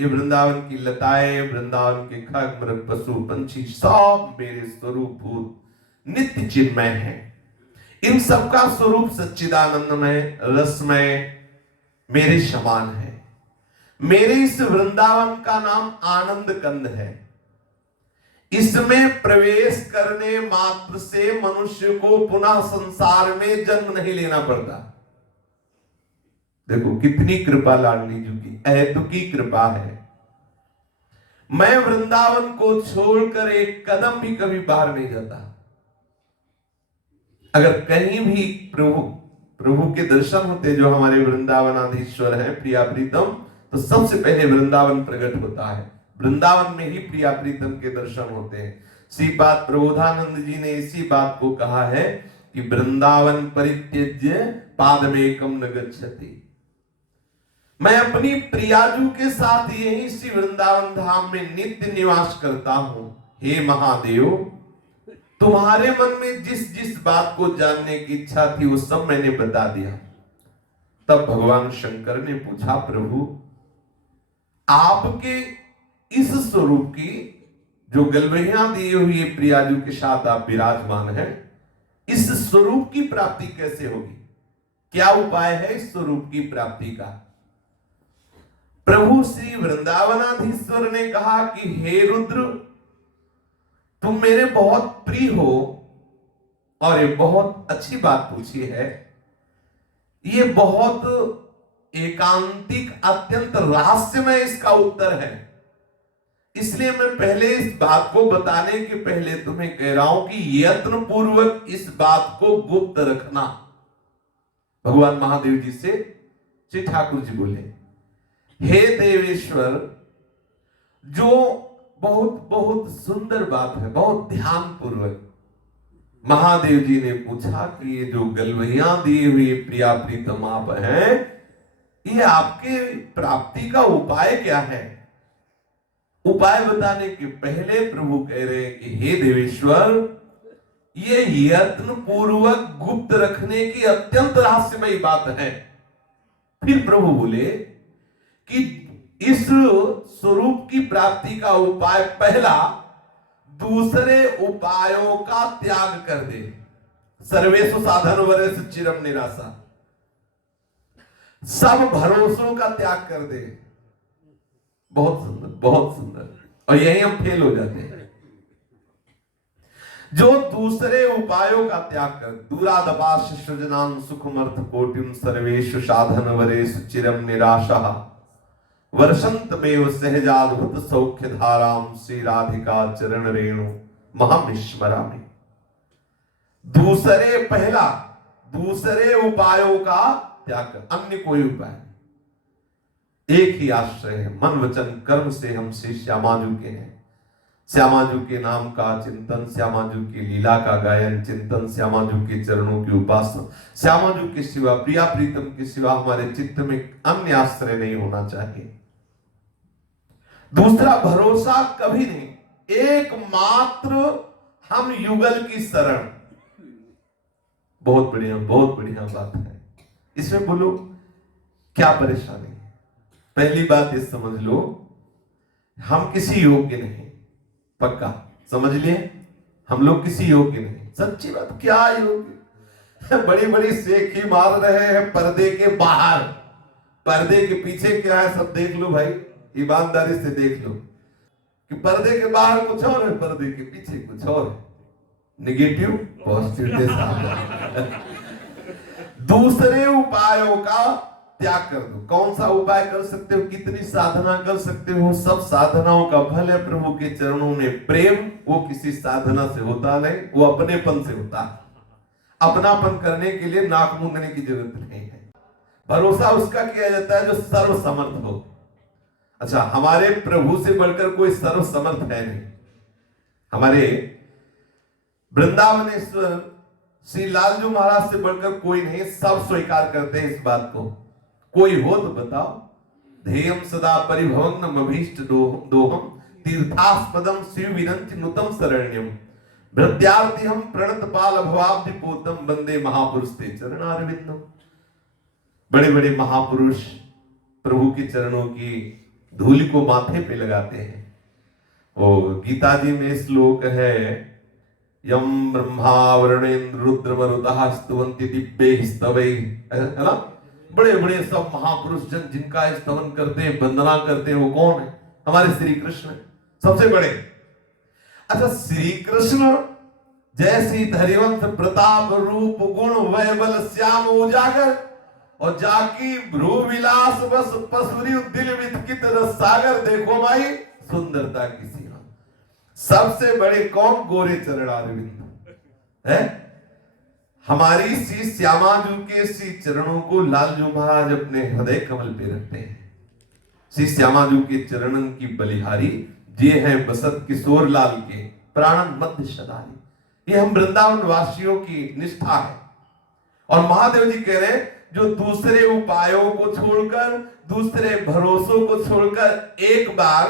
वृंदावन की लताएं, वृंदावन के खग मृग पशु पंछी सब मेरे स्वरूप भूत नित्य चिन्मय है। इन सबका स्वरूप सच्चिदानंदमय रसमय मेरे समान है। मेरे इस वृंदावन का नाम आनंद कंद है। इसमें प्रवेश करने मात्र से मनुष्य को पुनः संसार में जन्म नहीं लेना पड़ता। देखो कितनी कृपा लाडली जी की अहेतुकी कृपा है। मैं वृंदावन को छोड़कर एक कदम भी कभी बाहर नहीं जाता। अगर कहीं भी प्रभु के दर्शन होते, जो हमारे वृंदावनाधीश्वर हैं प्रिया प्रीतम, तो सबसे पहले वृंदावन प्रकट होता है। वृंदावन में ही प्रिया प्रीतम के दर्शन होते हैं। श्रीपाद प्रबोधानंद जी ने इसी बात को कहा है कि वृंदावन परित्यज्य पादमेकम न गच्छति। मैं अपनी प्रियाजू के साथ यही श्री वृंदावन धाम में नित्य निवास करता हूं। हे महादेव, तुम्हारे मन में जिस जिस बात को जानने की इच्छा थी वो सब मैंने बता दिया। तब भगवान शंकर ने पूछा, प्रभु आपके इस स्वरूप की जो गलवहियां दिए हुई प्रियाजू के साथ आप विराजमान हैं, इस स्वरूप की प्राप्ति कैसे होगी? क्या उपाय है इस स्वरूप की प्राप्ति का? प्रभु श्री वृंदावनाधीश्वर ने कहा कि हे रुद्र, तुम मेरे बहुत प्रिय हो और ये बहुत अच्छी बात पूछी है। ये बहुत एकांतिक अत्यंत रहस्यमय इसका उत्तर है। इसलिए मैं पहले इस बात को बताने के पहले तुम्हें कह रहा हूं कि यत्न पूर्वक इस बात को गुप्त रखना। भगवान महादेव जी से श्री ठाकुर जी बोले, हे देवेश्वर, जो बहुत बहुत सुंदर बात है, बहुत ध्यान पूर्वक महादेव जी ने पूछा कि ये जो गलवहियां दी हुई प्रिया प्रीतम आप हैं, ये आपके प्राप्ति का उपाय क्या है? उपाय बताने के पहले प्रभु कह रहे हैं कि हे देवेश्वर, ये यत्न पूर्वक गुप्त रखने की अत्यंत रहस्यमयी बात है। फिर प्रभु बोले कि इस स्वरूप की प्राप्ति का उपाय पहला, दूसरे उपायों का त्याग कर दे। सर्वेषु साधन वरेषु चिरम निराशा, सब भरोसों का त्याग कर दे। बहुत सुंदर, बहुत सुंदर। और यही हम फेल हो जाते हैं। जो दूसरे उपायों का त्याग कर, दूरादपाश सृजनाम सुखमर्थ कोटिम सर्वेषु साधन वरेषु चिरम निराशा वर्षंत में सहजाद्भुत सौख्य धाराम श्री राधिका चरण रेणु महामिस्मरामि। दूसरे उपायों का त्याग कर, अन्य कोई उपाय नहीं। एक ही आश्रय है, मन वचन कर्म से हम श्री श्यामाजू के हैं। श्यामाजू के नाम का चिंतन, श्यामाजू की लीला का गायन, चिंतन, श्यामाजू के चरणों की उपासना, श्यामाजू के सिवा, प्रिया प्रीतम के सिवा हमारे चित्त में अन्य आश्रय नहीं होना चाहिए। दूसरा भरोसा कभी नहीं, एकमात्र हम युगल की शरण। बहुत बढ़िया बात है। इसमें बोलो क्या परेशानी है? पहली बात ये समझ लो, हम किसी योग्य नहीं, पक्का समझ लिए, हम लोग किसी योग्य नहीं। सच्ची बात, क्या योग्य? बड़ी बड़ी सेखी मार रहे हैं पर्दे के बाहर, पर्दे के पीछे क्या है सब देख लो भाई, ईमानदारी से देख लो कि पर्दे के बाहर कुछ और है, पर्दे के पीछे कुछ और है। नेगेटिव पॉजिटिव के साथ दूसरे उपायों का त्याग कर दो। कौन सा उपाय कर सकते हो, कितनी साधना कर सकते हो, सब साधनाओं का फल है प्रभु के चरणों में प्रेम। वो किसी साधना से होता नहीं, वो अपनेपन से होता है। अपनापन करने के लिए नाक मूंदने की जरूरत नहीं है। भरोसा उसका किया जाता है जो सर्व समर्थ हो। अच्छा, हमारे प्रभु से बढ़कर कोई सर्व समर्थ है नहीं। हमारे वृंदावनेश्वर श्री लालजू महाराज से बढ़कर कोई नहीं, सब स्वीकार करते हैं इस बात को। कोई हो तो बताओ। ध्येयम सदा परिभवग्नम अभीष्ट दोहम तीर्थास्पदम शिव विरंच नुतम शरण्यम भृत्यार्थिहम प्रणत पाल भवाब्धि पोतम वंदे महापुरुष ते चरणारविंदम। बड़े बड़े महापुरुष प्रभु के चरणों की धूल को माथे पे लगाते हैं। और गीता जी में श्लोक है, यम ब्रह्मा वरुणेन्द्र रुद्र मरुतः स्तुवन्ति दिव्यैः स्तवैः, है ना। बड़े बड़े सब महापुरुष जन जिनका स्तवन करते हैं, वंदना करते हैं, वो कौन है? हमारे श्री कृष्ण सबसे बड़े। अच्छा, श्री कृष्ण जैसी धरिवंश प्रताप रूप गुण वैबल श्याम उजागर और जाकी भ्रू विलास बस पसुरी दिल वितकित रस सागर। देखो भाई सुंदरता की सीमा। सबसे बड़े कौन? गोरे चरणारविंद है। हमारी श्री श्यामा जी के श्री चरणों को लालजू महाराज अपने हृदय कमल पे रखते हैं। श्री श्यामा जी के चरणन की बलिहारी ये है बसत किशोर लाल के प्राणन मध्य सदारी। ये हम वृंदावन वासियों की निष्ठा है। और महादेव जी कह रहे हैं, जो दूसरे उपायों को छोड़कर, दूसरे भरोसों को छोड़कर एक बार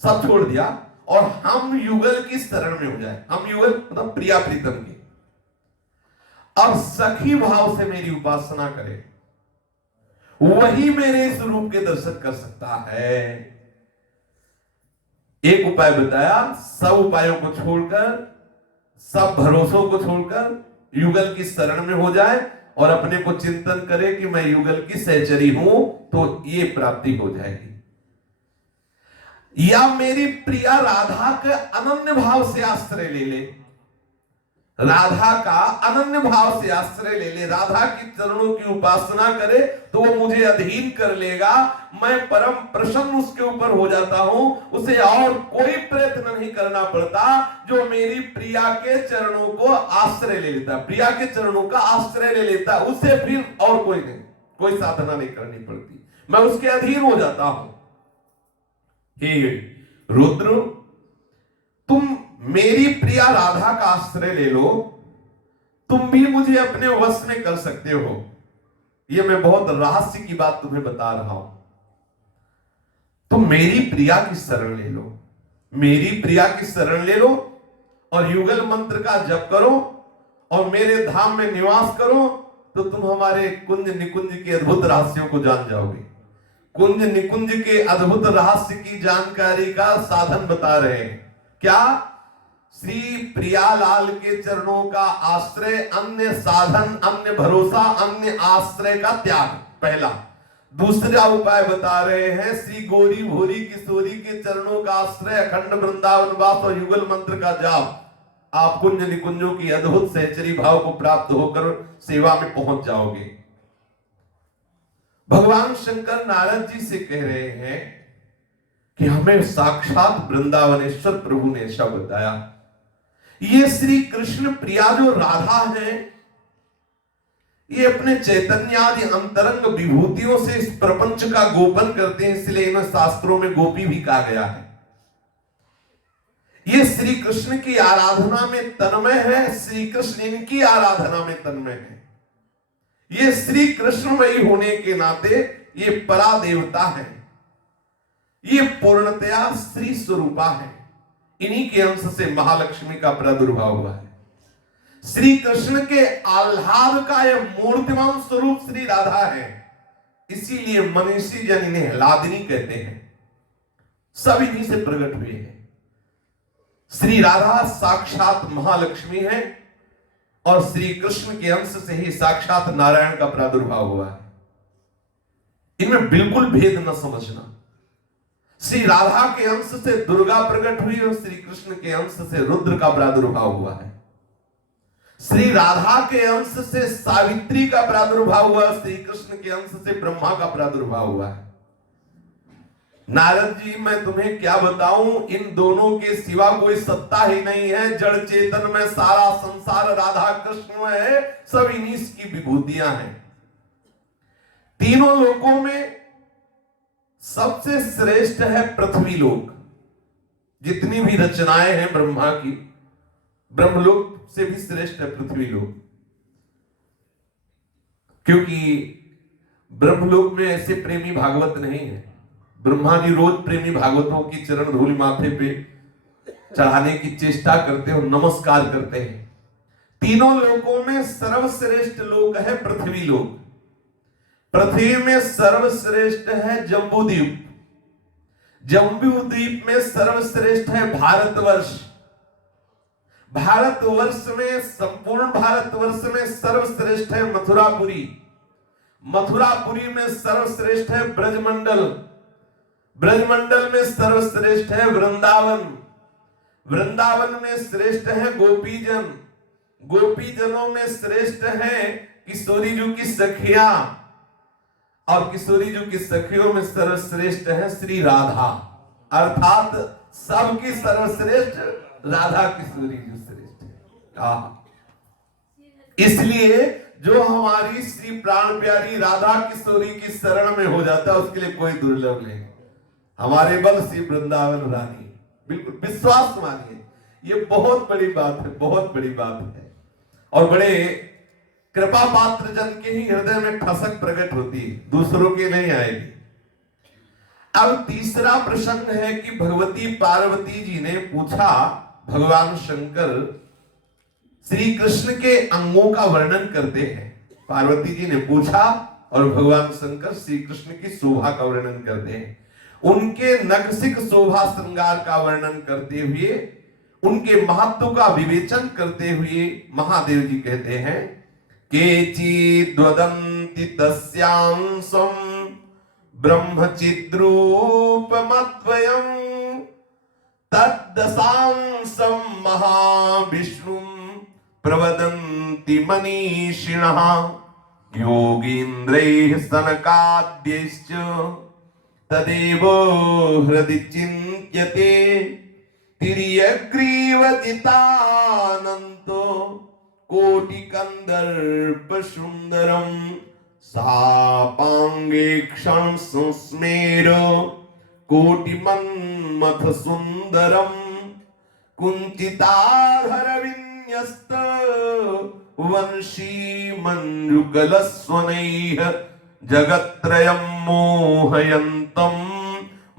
सब छोड़ दिया और हम युगल की शरण में हो जाए। हम युगल मतलब प्रिया प्रीतम की, अब सखी भाव से मेरी उपासना करे, वही मेरे इस रूप के दर्शन कर सकता है। एक उपाय बताया, सब उपायों को छोड़कर, सब भरोसों को छोड़कर युगल की शरण में हो जाए और अपने को चिंतन करे कि मैं युगल की सहचरी हूं, तो ये प्राप्ति हो जाएगी। या मेरी प्रिया राधा के अनन्य भाव से आश्रय ले ले, राधा का अनन्य भाव से आश्रय ले ले, राधा की चरणों की उपासना करे तो वो मुझे अधीन कर लेगा। मैं परम प्रसन्न उसके ऊपर हो जाता हूं, उसे और कोई प्रयत्न नहीं करना पड़ता। जो मेरी प्रिया के चरणों को आश्रय ले लेता, प्रिया के चरणों का आश्रय ले लेता, उसे फिर और कोई नहीं, कोई साधना नहीं करनी पड़ती, मैं उसके अधीन हो जाता हूं। हे रुद्र, तुम मेरी प्रिया राधा का आश्रय ले लो, तुम भी मुझे अपने वश में कर सकते हो। ये मैं बहुत रहस्य की बात तुम्हें बता रहा हूं। तुम मेरी प्रिया की शरण ले लो, मेरी प्रिया की शरण ले लो और युगल मंत्र का जप करो और मेरे धाम में निवास करो, तो तुम हमारे कुंज निकुंज के अद्भुत रहस्यों को जान जाओगे। कुंज निकुंज के अद्भुत रहस्य की जानकारी का साधन बता रहे हैं। क्या? श्री प्रियालाल के चरणों का आश्रय, अन्य साधन, अन्य भरोसा, अन्य आश्रय का त्याग, पहला। दूसरा उपाय बता रहे हैं, श्री गौरी भोरी किशोरी के चरणों का आश्रय, अखंड वृंदावन वास और युगल मंत्र का जाप। आप कुंज निकुंजों की अद्भुत सहचरी भाव को प्राप्त होकर सेवा में पहुंच जाओगे। भगवान शंकर नारद जी से कह रहे हैं कि हमें साक्षात वृंदावनेश्वर प्रभु ने ऐसा बताया। ये श्री कृष्ण प्रिया जो राधा है, ये अपने चैतन्य आदि अंतरंग विभूतियों से इस प्रपंच का गोपन करते हैं, इसलिए इन्हें शास्त्रों में गोपी भी कहा गया है। ये श्री कृष्ण की आराधना में तन्मय है, श्री कृष्ण इनकी आराधना में तन्मय है। ये श्री कृष्णमयी होने के नाते ये परा देवता है, ये पूर्णतया श्री स्वरूपा है। इन्हीं के अंश से महालक्ष्मी का प्रादुर्भाव हुआ है। श्री कृष्ण के आह्लाद का यह मूर्तिमान स्वरूप श्री राधा है, इसीलिए मनीषी जन इन्हें लादिनी कहते हैं। सब इन्हीं से प्रकट हुए हैं। श्री राधा साक्षात महालक्ष्मी है और श्री कृष्ण के अंश से ही साक्षात नारायण का प्रादुर्भाव हुआ है। इनमें बिल्कुल भेद न समझना। श्री राधा के अंश से दुर्गा प्रकट हुई और श्री कृष्ण के अंश से रुद्र का प्रादुर्भाव हुआ है। श्री राधा के अंश से सावित्री का प्रादुर्भाव हुआ, श्री कृष्ण के अंश से ब्रह्मा का प्रादुर्भाव हुआ है। नारद जी, मैं तुम्हें क्या बताऊं, इन दोनों के सिवा कोई सत्ता ही नहीं है। जड़ चेतन में सारा संसार राधा कृष्ण में है, सब इन्हीं की विभूतियां हैं। तीनों लोकों में सबसे श्रेष्ठ है पृथ्वी लोक। जितनी भी रचनाएं हैं ब्रह्मा की, ब्रह्मलोक से भी श्रेष्ठ है पृथ्वी लोक, क्योंकि ब्रह्मलोक में ऐसे प्रेमी भागवत नहीं है। ब्रह्मा जी रोज प्रेमी भागवतों की चरण धूल माथे पे चढ़ाने की चेष्टा करते हैं और नमस्कार करते हैं। तीनों लोकों में सर्वश्रेष्ठ लोक है पृथ्वी लोक। पृथ्वी में सर्वश्रेष्ठ है जम्बूद्वीप, जम्बूद्वीप में सर्वश्रेष्ठ है भारतवर्ष, भारतवर्ष में, संपूर्ण भारतवर्ष में सर्वश्रेष्ठ है मथुरापुरी, मथुरापुरी में सर्वश्रेष्ठ है ब्रजमंडल, ब्रजमंडल में सर्वश्रेष्ठ है वृंदावन, वृंदावन में श्रेष्ठ है गोपीजन, गोपीजनों में श्रेष्ठ है किशोरी जी की सखियां, और किशोरी जी की सखियों में सर्वश्रेष्ठ है श्री राधा, अर्थात सबकी सर्वश्रेष्ठ राधा किशोरी जी श्रेष्ठ है। इसलिए जो हमारी श्री प्राण प्यारी राधा किशोरी की शरण में हो जाता है उसके लिए कोई दुर्लभ नहीं। हमारे बल श्री वृंदावन रानी, बिल्कुल विश्वास मानिए, ये बहुत बड़ी बात है, बहुत बड़ी बात है। और बड़े कृपा पात्र जन के ही हृदय में ठसक प्रकट होती है, दूसरों के नहीं आएगी। अब तीसरा प्रसंग है कि भगवती पार्वती जी ने पूछा, भगवान शंकर श्री कृष्ण के अंगों का वर्णन करते हैं। पार्वती जी ने पूछा और भगवान शंकर श्री कृष्ण की शोभा का वर्णन करते हैं। उनके नखसिक शोभा श्रृंगार का वर्णन करते हुए, उनके महत्व का विवेचन करते हुए महादेव जी कहते हैं, केचिद्वदन्ति तस्यांसं ब्रह्मचिद्रूपमद्वयम् तद्दशांसं महाविष्णुं प्रवदन्ति मनीषिणः योगीन्द्रैः सनकाद्यैश्च तदेव हृदि चिन्त्यते तिर्यग्रीवजितानन्तो कोटिकन्दर्प सुन्दरं सापाङ्गे क्षण सुस्मेर कोटिमन्मथ सुन्दरं कुञ्चिताधर विन्यस्त वंशी मञ्जुकलस्वनैः जगत्त्रयं मोहयन्तं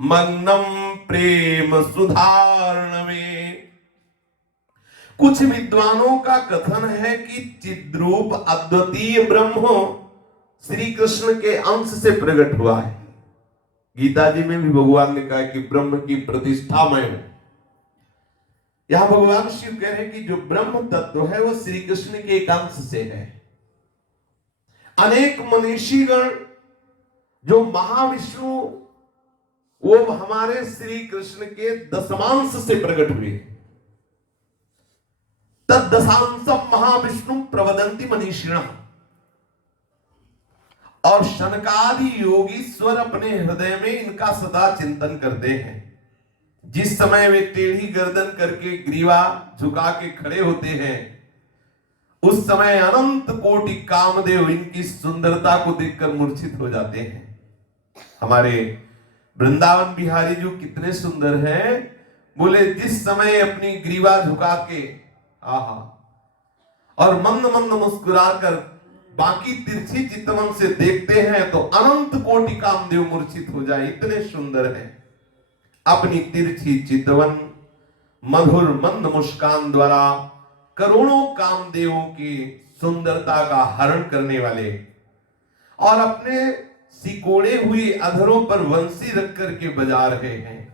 मग्नं प्रेम सुधार्णवे। कुछ विद्वानों का कथन है कि चिद्रूप अद्वितीय ब्रह्म श्री कृष्ण के अंश से प्रकट हुआ है। गीता जी में भी भगवान ने कहा कि ब्रह्म की प्रतिष्ठा मैं हूं। यहां भगवान शिव कह रहे हैं कि जो ब्रह्म तत्व है वो श्री कृष्ण के एक अंश से है। अनेक मनीषीगण जो महाविष्णु वो हमारे श्री कृष्ण के दशमांश से प्रकट हुए। तद्दशांशं महाविष्णु प्रवदन्ति मनीषिणः। और शनकादि योगीश्वर अपने हृदय में इनका सदा चिंतन करते हैं। जिस समय वे टेढ़ी गर्दन करके ग्रीवा झुका के खड़े होते हैं, उस समय अनंत कोटि कामदेव इनकी सुंदरता को देखकर मूर्छित हो जाते हैं। हमारे वृंदावन बिहारी जो कितने सुंदर हैं, बोले जिस समय अपनी ग्रीवा झुका के आहा और मंद मंद मुस्कुराकर बाकी तिरछी चितवन से देखते हैं तो अनंत कोटि कामदेव मूर्छित हो जाए, इतने सुंदर हैं। अपनी तिरछी चितवन मधुर मंद मुस्कान द्वारा करोड़ों कामदेवों की सुंदरता का हरण करने वाले और अपने सिकोड़े हुए अधरों पर वंशी रख करके बजा रहे हैं।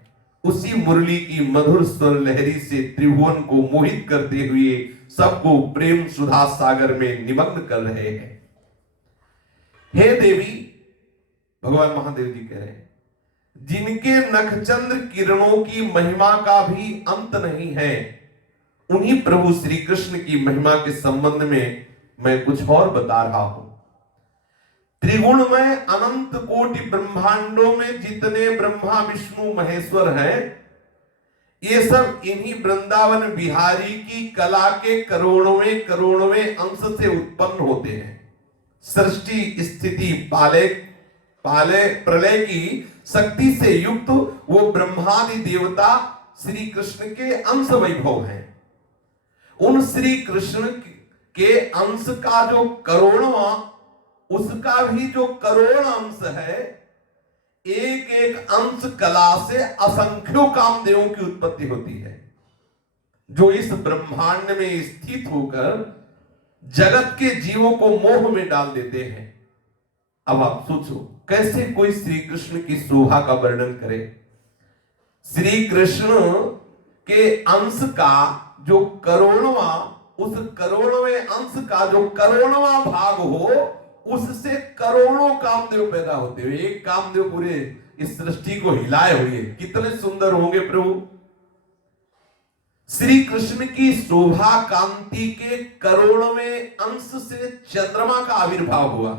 उसी मुरली की मधुर स्वर लहरी से त्रिभुवन को मोहित करते हुए सबको प्रेम सुधा सागर में निमग्न कर रहे हैं। हे देवी, भगवान महादेव जी कह रहे हैं, जिनके नखचंद्र किरणों की महिमा का भी अंत नहीं है, उन्हीं प्रभु श्री कृष्ण की महिमा के संबंध में मैं कुछ और बता रहा हूं। त्रिगुण में अनंत कोटि ब्रह्मांडों में जितने ब्रह्मा विष्णु महेश्वर हैं, ये सब इन्हीं वृंदावन बिहारी की कला के करोड़वें करोड़वें अंश से उत्पन्न होते हैं। सृष्टि स्थिति पाले प्रलय की शक्ति से युक्त वो ब्रह्मादि देवता श्री कृष्ण के अंश वैभव हैं। उन श्री कृष्ण के अंश का जो करोड़वां, उसका भी जो करोड़ अंश है, एक एक अंश कला से असंख्यों कामदेवों की उत्पत्ति होती है, जो इस ब्रह्मांड में स्थित होकर जगत के जीवों को मोह में डाल देते हैं। अब आप सोचो, कैसे कोई श्री कृष्ण की शोभा का वर्णन करे। श्री कृष्ण के अंश का जो करोड़वां, उस करोड़वें अंश का जो करोड़वां भाग हो, उससे करोड़ों कामदेव पैदा होते हुए एक कामदेव पूरे इस सृष्टि को हिलाए हुए कितने सुंदर होंगे प्रभु। श्री कृष्ण की शोभा कांति के करोड़वें अंश से चंद्रमा का आविर्भाव हुआ।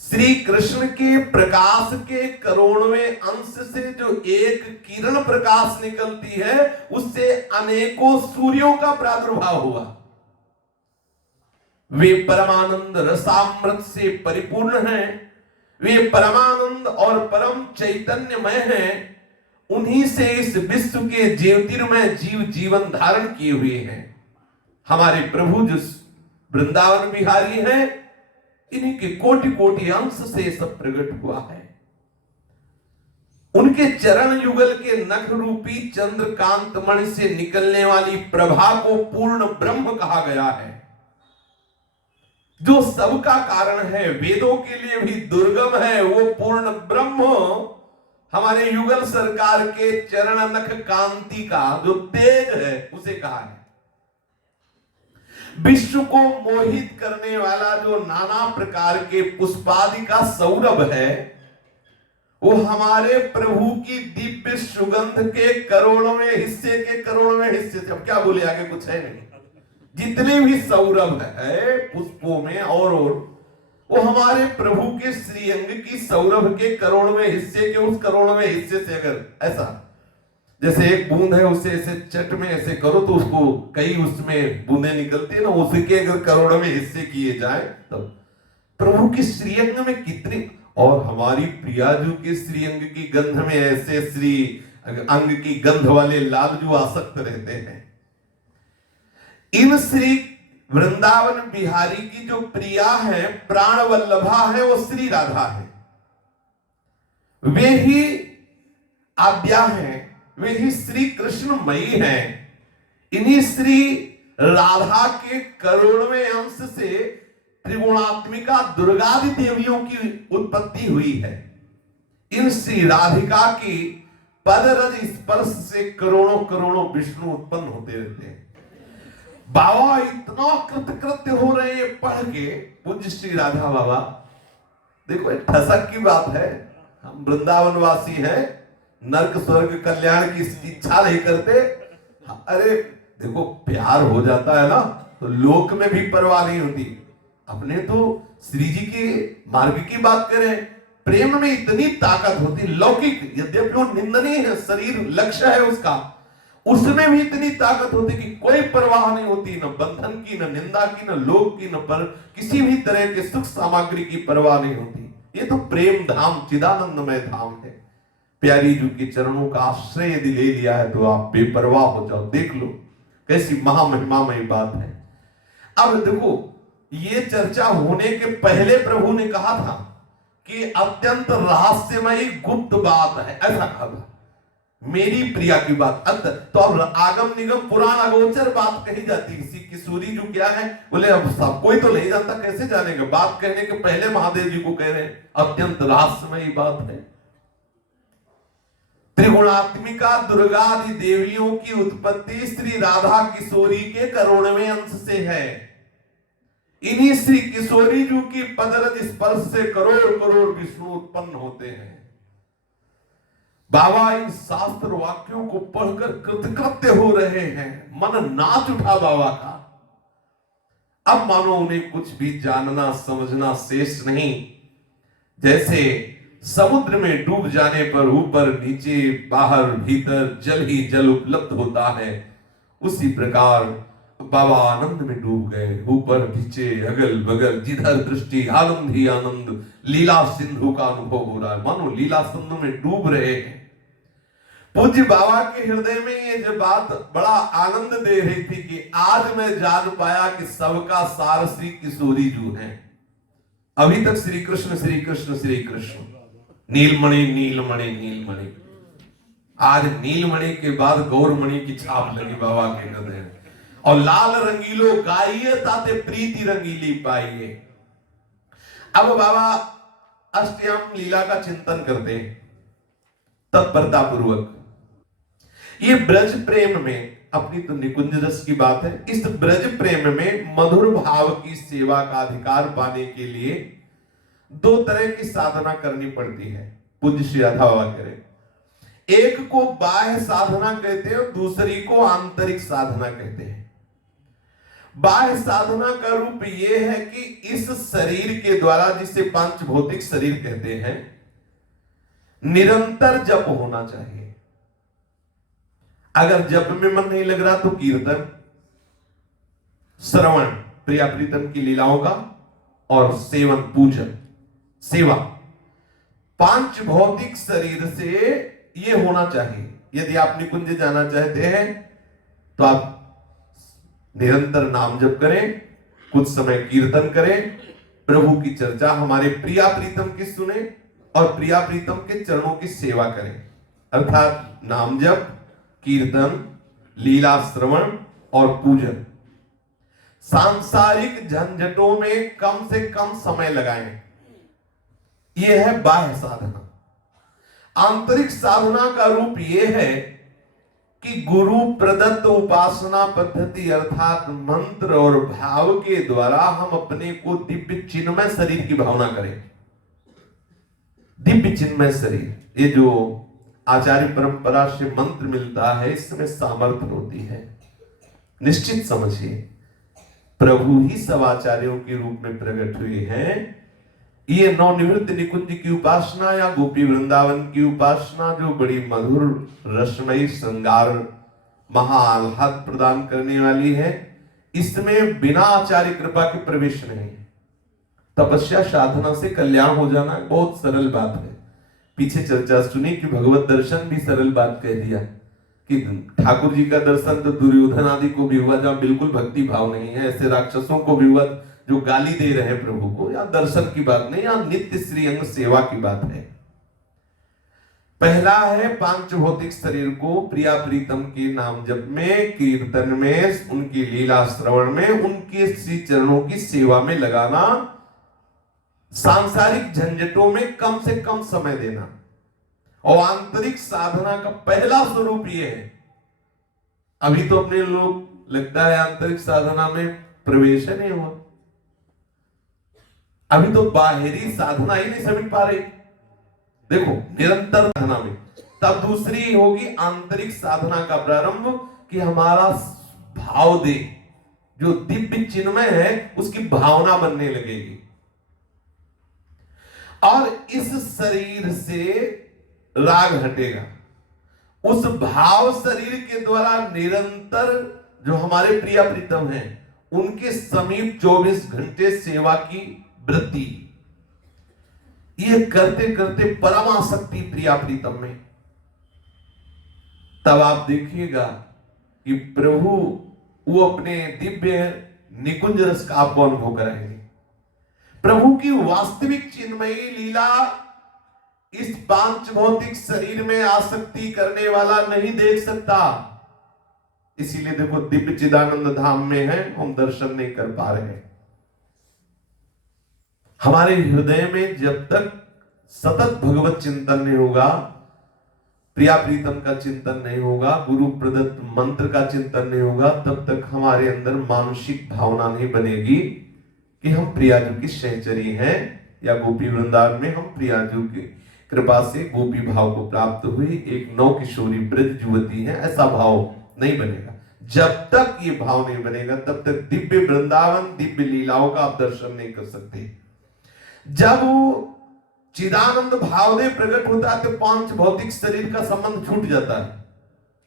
श्री कृष्ण के प्रकाश के करोड़वें अंश से जो एक किरण प्रकाश निकलती है, उससे अनेकों सूर्यों का प्रादुर्भाव हुआ। वे परमानंद रसामृत से परिपूर्ण हैं, वे परमानंद और परम चैतन्यमय हैं। उन्हीं से इस विश्व के ज्योतिर्मय जीव जीवन धारण किए हुए हैं। हमारे प्रभु जो वृंदावन बिहारी हैं, इन्हीं के कोटि कोटि अंश से सब प्रकट हुआ है। उनके चरण युगल के नख रूपी चंद्रकांत मणि से निकलने वाली प्रभा को पूर्ण ब्रह्म कहा गया है, जो सबका कारण है, वेदों के लिए भी दुर्गम है। वो पूर्ण ब्रह्म हमारे युगल सरकार के चरण नख कांति का जो तेज है, उसे कहा है। विश्व को मोहित करने वाला जो नाना प्रकार के पुष्पादि का सौरभ है, वो हमारे प्रभु की दिव्य सुगंध के करोड़वें हिस्से के करोड़वें हिस्से से, अब क्या बोले, आगे कुछ है नहीं। जितने भी सौरभ है पुष्पों में और वो हमारे प्रभु के श्रीअंग की सौरभ के करोड़वें हिस्से के उस करोड़वें हिस्से से, अगर ऐसा जैसे एक बूंद है, उसे ऐसे चट में ऐसे करो तो उसको कई उसमें बूंदें निकलती है ना, उसके अगर करोड़वें हिस्से किए जाए तब प्रभु के श्रीअंग में कितनी, और हमारी प्रियाजू के श्रीअंग की गंध में ऐसे श्री अंग की गंध वाले लालजू आसक्त रहते हैं। इन श्री वृंदावन बिहारी की जो प्रिया है, प्राण वल्लभा है, वो श्री राधा है। वे ही आद्या हैं, वे ही श्री कृष्णमयी हैं। इन्हीं श्री राधा के करोड़वें अंश से त्रिगुणात्मिका दुर्गादि देवियों की उत्पत्ति हुई है। इन श्री राधिका की पदरज स्पर्श से करोड़ों करोड़ों विष्णु उत्पन्न होते रहते हैं। बाबा इतना कृतकृत्य हो रहे हैं पढ़ के, पूज्य श्री राधा बाबा। देखो एक ठसक की बात है, हम वृंदावन वासी हैं, नरक स्वर्ग कल्याण की इच्छा नहीं करते। अरे देखो, प्यार हो जाता है ना तो लोक में भी परवाह नहीं होती। अपने तो श्री जी के मार्ग की बात करें, प्रेम में इतनी ताकत होती, लौकिक यद्यपि वो निंदनीय है, शरीर लक्ष्य है उसका, उसमें भी इतनी ताकत होती कि कोई परवाह नहीं होती, न बंधन की, न निंदा की, न लोक की, न पर किसी भी तरह के सुख सामग्री की परवाह नहीं होती। ये तो प्रेम धाम, चिदानंदमय धाम है। प्यारी जी के चरणों का आश्रय यदि ले लिया है तो आप बेपरवाह हो जाओ। देख लो कैसी महामहिमामयी बात है। अब देखो, ये चर्चा होने के पहले प्रभु ने कहा था कि अत्यंत रहस्यमयी गुप्त बात है, ऐसा कहा था, मेरी प्रिया की बात। तो अब आगम निगम पुराण अगोचर बात कही जाती है। इसी किशोरी जो क्या है, बोले अब सब कोई तो नहीं जानता, कैसे जानेगा। बात कहने के पहले महादेव जी को कह रहे हैं अत्यंत रहस्यमयी बात है। त्रिगुणात्मिका दुर्गादि देवियों की उत्पत्ति श्री राधा किशोरी के करोड़वें अंश से है। इन्हीं श्री किशोरी जी की पदरज स्पर्श से करोड़ करोड़ विष्णु उत्पन्न होते हैं। बाबा इन शास्त्र वाक्यों को पढ़कर कृतकृत्य हो रहे हैं, मन नाच उठा बाबा का। अब मानो उन्हें कुछ भी जानना समझना शेष नहीं। जैसे समुद्र में डूब जाने पर ऊपर नीचे बाहर भीतर जल ही जल उपलब्ध होता है, उसी प्रकार बाबा आनंद में डूब गए। ऊपर नीचे अगल बगल जिधर दृष्टि आनंद ही आनंद, लीला सिंधु का अनुभव हो रहा है, मानो लीला सिंधु में डूब रहे हैं। पूज्य बाबा के हृदय में ये जो बात बड़ा आनंद दे रही थी कि आज मैं जान पाया कि सबका सार श्री किशोरी जू है। अभी तक श्री कृष्ण श्री कृष्ण श्री कृष्ण, नीलमणि नीलमणि नीलमणि, आज नीलमणि के बाद गौरमणि की छाप लगी बाबा के हृदय में। और लाल रंगीलो गाइए ताते प्रीति रंगीली पाइए। अब बाबा अष्टयाम लीला का चिंतन करते हैं तत्परता पूर्वक। ये ब्रज प्रेम में, अपनी तो निकुंज रस की बात है, इस ब्रज प्रेम में मधुर भाव की सेवा का अधिकार पाने के लिए दो तरह की साधना करनी पड़ती है। पूज्य श्री राधा बाबा कह रहे, एक को बाह्य साधना कहते हैं और दूसरी को आंतरिक साधना कहते हैं। बाह्य साधना का रूप यह है कि इस शरीर के द्वारा, जिसे पांच भौतिक शरीर कहते हैं, निरंतर जप होना चाहिए। अगर जप में मन नहीं लग रहा तो कीर्तन, श्रवण प्रिया प्रीतम की लीलाओं का, और सेवन पूजन सेवा, पांच भौतिक शरीर से ये होना चाहिए। यदि आप निकुंज जाना चाहते हैं तो आप निरंतर नाम जप करें, कुछ समय कीर्तन करें, प्रभु की चर्चा हमारे प्रिया प्रीतम की सुने और प्रिया प्रीतम के चरणों की सेवा करें। अर्थात नाम जप, कीर्तन, लीला श्रवण और पूजन। सांसारिक झंझटों में कम से कम समय लगाएं। यह है बाह्य साधना। आंतरिक साधना का रूप यह है कि गुरु प्रदत्त उपासना पद्धति अर्थात मंत्र और भाव के द्वारा हम अपने को दिव्य चिन्मय शरीर की भावना करें। दिव्य चिन्मय शरीर, ये जो आचार्य परंपरा से मंत्र मिलता है, इसमें सामर्थ्य होती है। निश्चित समझिए, प्रभु ही सब आचार्यों के रूप में प्रकट हुए हैं। ये नवनिवृत्त निकुंज की उपासना या गोपी वृंदावन की उपासना, जो बड़ी मधुर रसमयी श्रृंगार महाआह्लाद प्रदान करने वाली है, इसमें बिना आचार्य कृपा के प्रवेश नहीं। तपस्या साधना से कल्याण हो जाना बहुत सरल बात है। पीछे चर्चा सुनी कि भगवत दर्शन भी सरल बात कह दिया कि ठाकुर जी का दर्शन तो दुर्योधन आदि को भी हुआ जहां बिल्कुल भक्ति भाव नहीं है, ऐसे राक्षसों को भी हुआ जो गाली दे रहे हैं प्रभु को। यहां दर्शन की बात नहीं, यहां नित्य श्री अंग सेवा की बात है। पहला है पांच भौतिक शरीर को प्रिया प्रीतम के नाम जप में, कीर्तन में, उनकी लीला श्रवण में, उनके श्री चरणों की सेवा में लगाना। सांसारिक झंझटों में कम से कम समय देना। और आंतरिक साधना का पहला स्वरूप यह है, अभी तो अपने लोग लगता है आंतरिक साधना में प्रवेश नहीं हुआ, अभी तो बाहरी साधना ही नहीं समझ पा रही। देखो निरंतर साधना में, तब दूसरी होगी आंतरिक साधना का प्रारंभ कि हमारा भाव दे, जो दिव्य चिन्मय है उसकी भावना बनने लगेगी। और इस शरीर से राग हटेगा। उस भाव शरीर के द्वारा निरंतर जो हमारे प्रिया प्रीतम हैं उनके समीप 24 घंटे सेवा की वृत्ति, ये करते करते परम आसक्ति प्रिया प्रीतम में, तब आप देखिएगा कि प्रभु वो अपने दिव्य निकुंज रस का आपको अनुभव कराएंगे। प्रभु की वास्तविक चिन्मयी लीला इस पांच भौतिक शरीर में आसक्ति करने वाला नहीं देख सकता। इसीलिए देखो दिव्य चिदानंद धाम में है, हम दर्शन नहीं कर पा रहे हैं। हमारे हृदय में जब तक सतत भगवत चिंतन नहीं होगा, प्रिया प्रीतम का चिंतन नहीं होगा, गुरु प्रदत्त मंत्र का चिंतन नहीं होगा, तब तक हमारे अंदर मानसिक भावना नहीं बनेगी कि हम प्रियाजू की सहचरी हैं, या गोपी वृंदावन में हम प्रियाजू की कृपा से गोपी भाव को प्राप्त हुई एक नौ किशोरी ब्रज युवती है, ऐसा भाव नहीं बनेगा। जब तक ये भाव नहीं बनेगा तब तक दिव्य वृंदावन दिव्य लीलाओं का आप दर्शन नहीं कर सकते। जब चिदानंद भावदेव प्रकट होता है तो पांच भौतिक शरीर का संबंध छूट जाता है।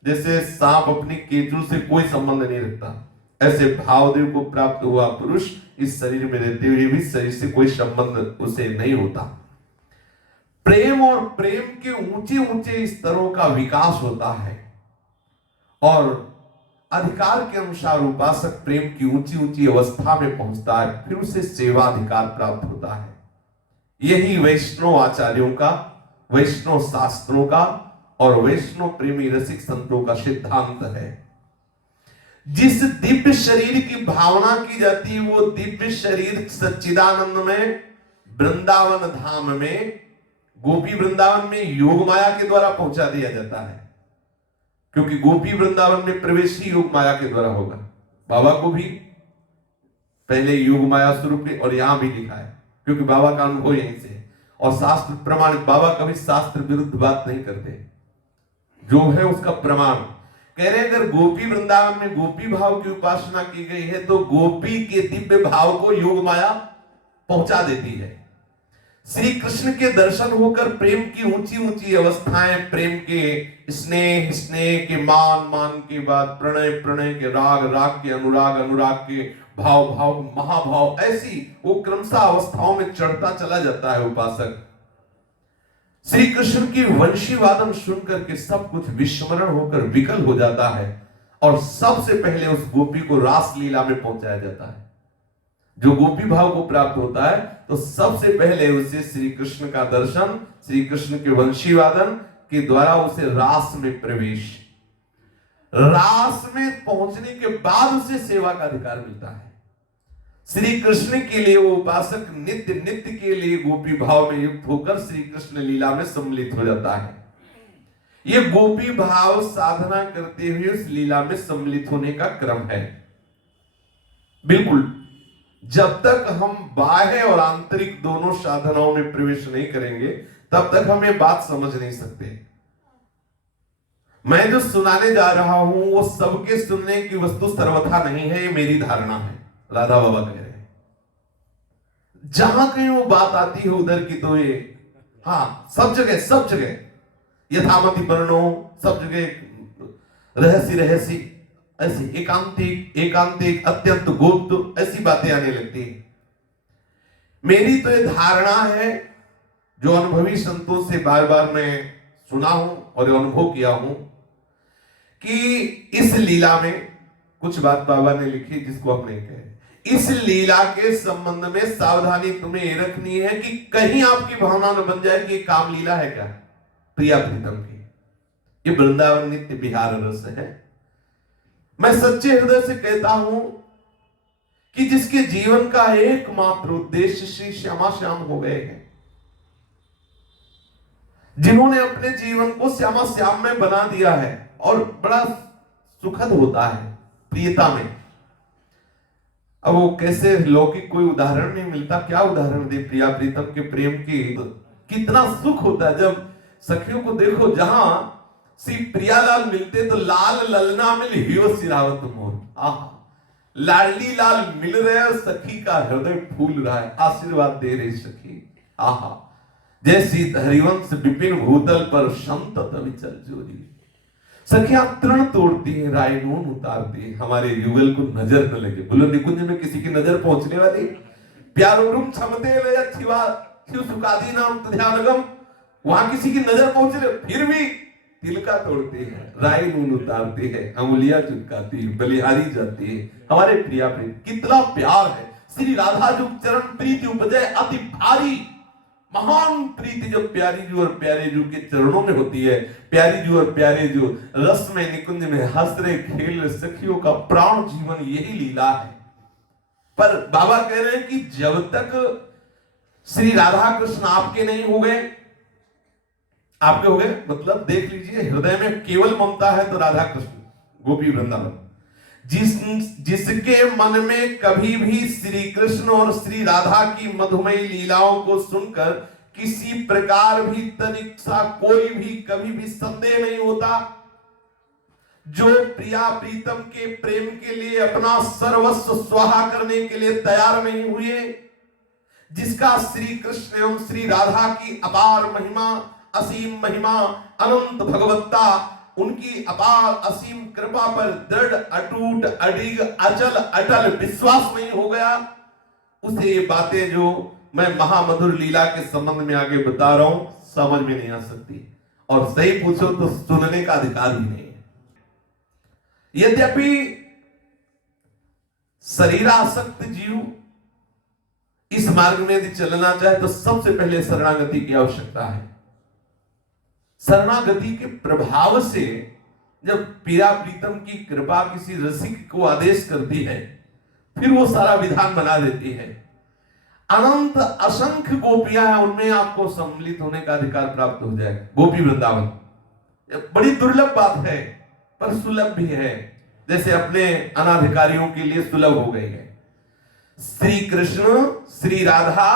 जैसे सांप अपनी केंचू से कोई संबंध नहीं रखता, ऐसे भावदेव को प्राप्त हुआ पुरुष इस शरीर में रहते हुए भी शरीर से कोई संबंध उसे नहीं होता। प्रेम और प्रेम के ऊंचे ऊंचे स्तरों का विकास होता है और अधिकार के अनुसार उपासक प्रेम की ऊंची ऊंची अवस्था में पहुंचता है, फिर उसे सेवा अधिकार प्राप्त होता है। यही वैष्णव आचार्यों का, वैष्णव शास्त्रों का और वैष्णव प्रेमी रसिक संतों का सिद्धांत है। जिस दिव्य शरीर की भावना की जाती है वो दिव्य शरीर सच्चिदानंद में वृंदावन धाम में, गोपी वृंदावन में योग माया के द्वारा पहुंचा दिया जाता है, क्योंकि गोपी वृंदावन में प्रवेश ही योग माया के द्वारा होगा। बाबा को भी पहले योग माया स्वरूप में, और यहां भी लिखा है क्योंकि बाबा का अनुभव यहीं से और शास्त्र प्रमाणित। बाबा कभी शास्त्र विरुद्ध बात नहीं करते, जो है उसका प्रमाण कह रहे। अगर गोपी वृंदावन में गोपी भाव की उपासना की गई है तो गोपी के दिव्य भाव को योग माया पहुंचा देती है। श्री कृष्ण के दर्शन होकर प्रेम की ऊंची ऊंची अवस्थाएं, प्रेम के स्नेह, स्नेह के मान, मान के बाद प्रणय, प्रणय के राग, राग के अनुराग, अनुराग के भाव, भाव महाभाव, ऐसी वो क्रमशः अवस्थाओं में चढ़ता चला जाता है उपासक। श्री कृष्ण की वंशी वादन सुनकर के सब कुछ विस्मरण होकर विकल हो जाता है और सबसे पहले उस गोपी को रास लीला में पहुंचाया जाता है। जो गोपी भाव को प्राप्त होता है तो सबसे पहले उसे श्री कृष्ण का दर्शन, श्री कृष्ण के वंशी वादन के द्वारा उसे रास में प्रवेश, रास में पहुंचने के बाद उसे सेवा का अधिकार मिलता है। श्री कृष्ण के लिए वो उपासक नित्य नित्य के लिए गोपी भाव में युक्त होकर श्री कृष्ण लीला में सम्मिलित हो जाता है। ये गोपी भाव साधना करते हुए उस लीला में सम्मिलित होने का क्रम है। बिल्कुल, जब तक हम बाह्य और आंतरिक दोनों साधनाओं में प्रवेश नहीं करेंगे तब तक हम ये बात समझ नहीं सकते। मैं जो सुनाने जा रहा हूं वो सबके सुनने की वस्तु सर्वथा नहीं है, ये मेरी धारणा है। राधा बाबा कह रहे हैं जहां कहीं वो बात आती है उधर की तो ये, हाँ, सब जगह यथामति वर्णो, सब जगह रहस्य रहस्य, ऐसी एकांतिक एकांतिक, अत्यंत गुप्त, ऐसी बातें आने लगती हैं। मेरी तो ये धारणा है जो अनुभवी संतों से बार बार मैं सुना हूं और अनुभव किया हूं कि इस लीला में कुछ बात बाबा ने लिखी जिसको हम नहीं कहे। इस लीला के संबंध में सावधानी तुम्हें ये रखनी है कि कहीं आपकी भावना न बन जाए कि ये काम लीला है क्या, प्रिया प्रीतम की। ये वृंदावन नित्य विहार रस है। मैं सच्चे हृदय से कहता हूं कि जिसके जीवन का एकमात्र उद्देश्य श्री श्यामा श्याम हो गए हैं, जिन्होंने अपने जीवन को श्यामा श्याम में बना दिया है और बड़ा सुखद होता है प्रियता में। अब वो कैसे लौकिक कोई उदाहरण नहीं मिलता, क्या उदाहरण दे प्रिया प्रीतम के प्रेम की। कितना सुख होता है जब सखियों को देखो, जहां श्री प्रियालाल मिलते तो लाल ललना मिल हियो सिरावत मोर, आहा, लाडली लाल मिल रहे और सखी का हृदय फूल रहा है, आशीर्वाद दे रही सखी, आहा, जैसी हरिवंश विपिन भूतल पर संत विचल जोरी। सखियां तृण तोड़ती हैं, रायनून उतारती हैं, हमारे युगल को नजर न लगे। बोलो निकुंज में किसी की नजर पहुंचने वाली, प्यारोरुम क्षमते लया छिवा छिव सुकादी नाम ध्यानगम, वहां किसी की नजर पहुंच रही, फिर भी तिलका तोड़ती है, रायनून उतारती है, अंगुलियां चुपकाती है, बलिहारी जाती है। हमारे प्रिया प्रेम कितना प्यार है। श्री राधा जो चरण प्रीति उपजय अति भारी, महान प्रीति जो प्यारी जी और प्यारे जी के चरणों में होती है। प्यारी जी और प्यारे जो रस में निकुंज में हंस रहे खेल रहे सखियों का प्राण जीवन यही लीला है। पर बाबा कह रहे हैं कि जब तक श्री राधा कृष्ण आपके नहीं हो गए, आपके हो गए मतलब देख लीजिए, हृदय में केवल ममता है तो राधा कृष्ण गोपी वृंदावन। जिसके मन में कभी भी श्री कृष्ण और श्री राधा की मधुमयी लीलाओं को सुनकर किसी प्रकार भी तनिक सा कोई भी कभी भी संदेह नहीं होता, जो प्रिया प्रीतम के प्रेम के लिए अपना सर्वस्व स्वाहा करने के लिए तैयार नहीं हुए, जिसका श्री कृष्ण एवं श्री राधा की अपार महिमा, असीम महिमा, अनंत भगवत्ता, उनकी अपार असीम कृपा पर दृढ़ अटूट अडिग अचल अटल विश्वास नहीं हो गया, उसे ये बातें जो मैं महामधुर लीला के संबंध में आगे बता रहा हूं, समझ में नहीं आ सकती, और सही पूछो तो सुनने का अधिकार भी नहीं है। यद्यपि शरीरासक्त जीव इस मार्ग में यदि चलना चाहे तो सबसे पहले शरणागति की आवश्यकता है। शरणागति के प्रभाव से जब पीरा प्रीतम की कृपा किसी रसिक को आदेश करती है, फिर वो सारा विधान बना देती है। अनंत असंख्य गोपियां हैं, उनमें आपको सम्मिलित होने का अधिकार प्राप्त हो जाएगा। गोपी वृंदावन बड़ी दुर्लभ बात है, पर सुलभ भी है, जैसे अपने अनाधिकारियों के लिए सुलभ हो गई है। श्री कृष्ण, श्री राधा,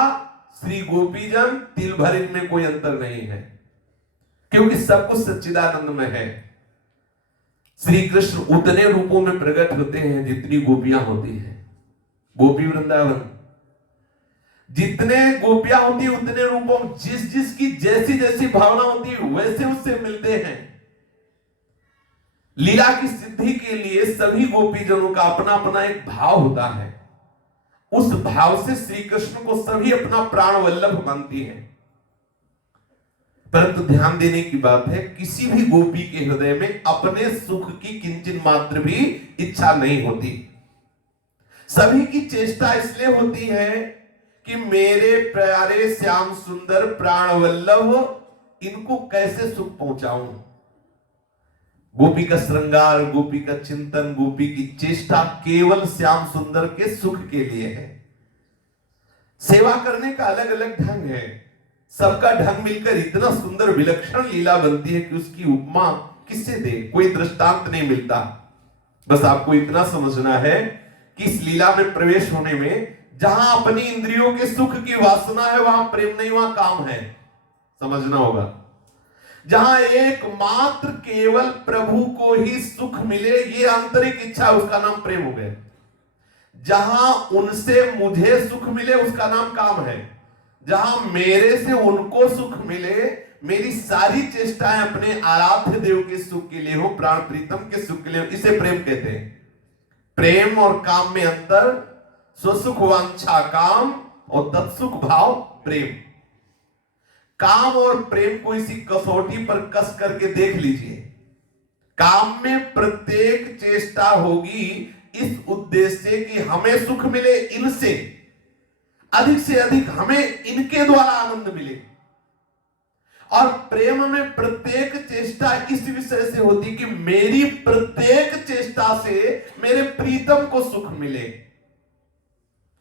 श्री गोपीजन, तिल भर इनमें कोई अंतर नहीं है, क्योंकि सब कुछ सच्चिदानंद में है। श्री कृष्ण उतने रूपों में प्रकट होते हैं जितनी गोपियां होती हैं। गोपी वृंदावन जितने गोपियां होती है उतने रूपों में जिस जिसकी जैसी जैसी भावना होती है वैसे उससे मिलते हैं। लीला की सिद्धि के लिए सभी गोपीजनों का अपना अपना एक भाव होता है। उस भाव से श्री कृष्ण को सभी अपना प्राण वल्लभ मानती हैं। परंतु ध्यान देने की बात है, किसी भी गोपी के हृदय में अपने सुख की किंचन मात्र भी इच्छा नहीं होती। सभी की चेष्टा इसलिए होती है कि मेरे प्यारे श्याम सुंदर प्राण वल्लभ इनको कैसे सुख पहुंचाऊं। गोपी का श्रृंगार, गोपी का चिंतन, गोपी की चेष्टा केवल श्याम सुंदर के सुख के लिए है। सेवा करने का अलग अलग ढंग है, सबका ढंग मिलकर इतना सुंदर विलक्षण लीला बनती है कि उसकी उपमा किससे दे, कोई दृष्टांत नहीं मिलता। बस आपको इतना समझना है कि इस लीला में प्रवेश होने में जहां अपनी इंद्रियों के सुख की वासना है वहां प्रेम नहीं, वहां काम है, समझना होगा। जहां एकमात्र केवल प्रभु को ही सुख मिले, ये आंतरिक इच्छा, उसका नाम प्रेम हो गया। जहां उनसे मुझे सुख मिले उसका नाम काम है। जहां मेरे से उनको सुख मिले, मेरी सारी चेष्टाएं अपने आराध्य देव के सुख के लिए हो, प्राण प्रीतम के सुख के लिए हो, इसे प्रेम कहते हैं। प्रेम और काम में अंतर, स्वसुख वांछा काम और तत्सुख भाव प्रेम। काम और प्रेम को इसी कसौटी पर कस करके देख लीजिए। काम में प्रत्येक चेष्टा होगी इस उद्देश्य से कि हमें सुख मिले, इनसे अधिक से अधिक हमें इनके द्वारा आनंद मिले। और प्रेम में प्रत्येक चेष्टा इस विषय से होती कि मेरी प्रत्येक चेष्टा से मेरे प्रीतम को सुख मिले।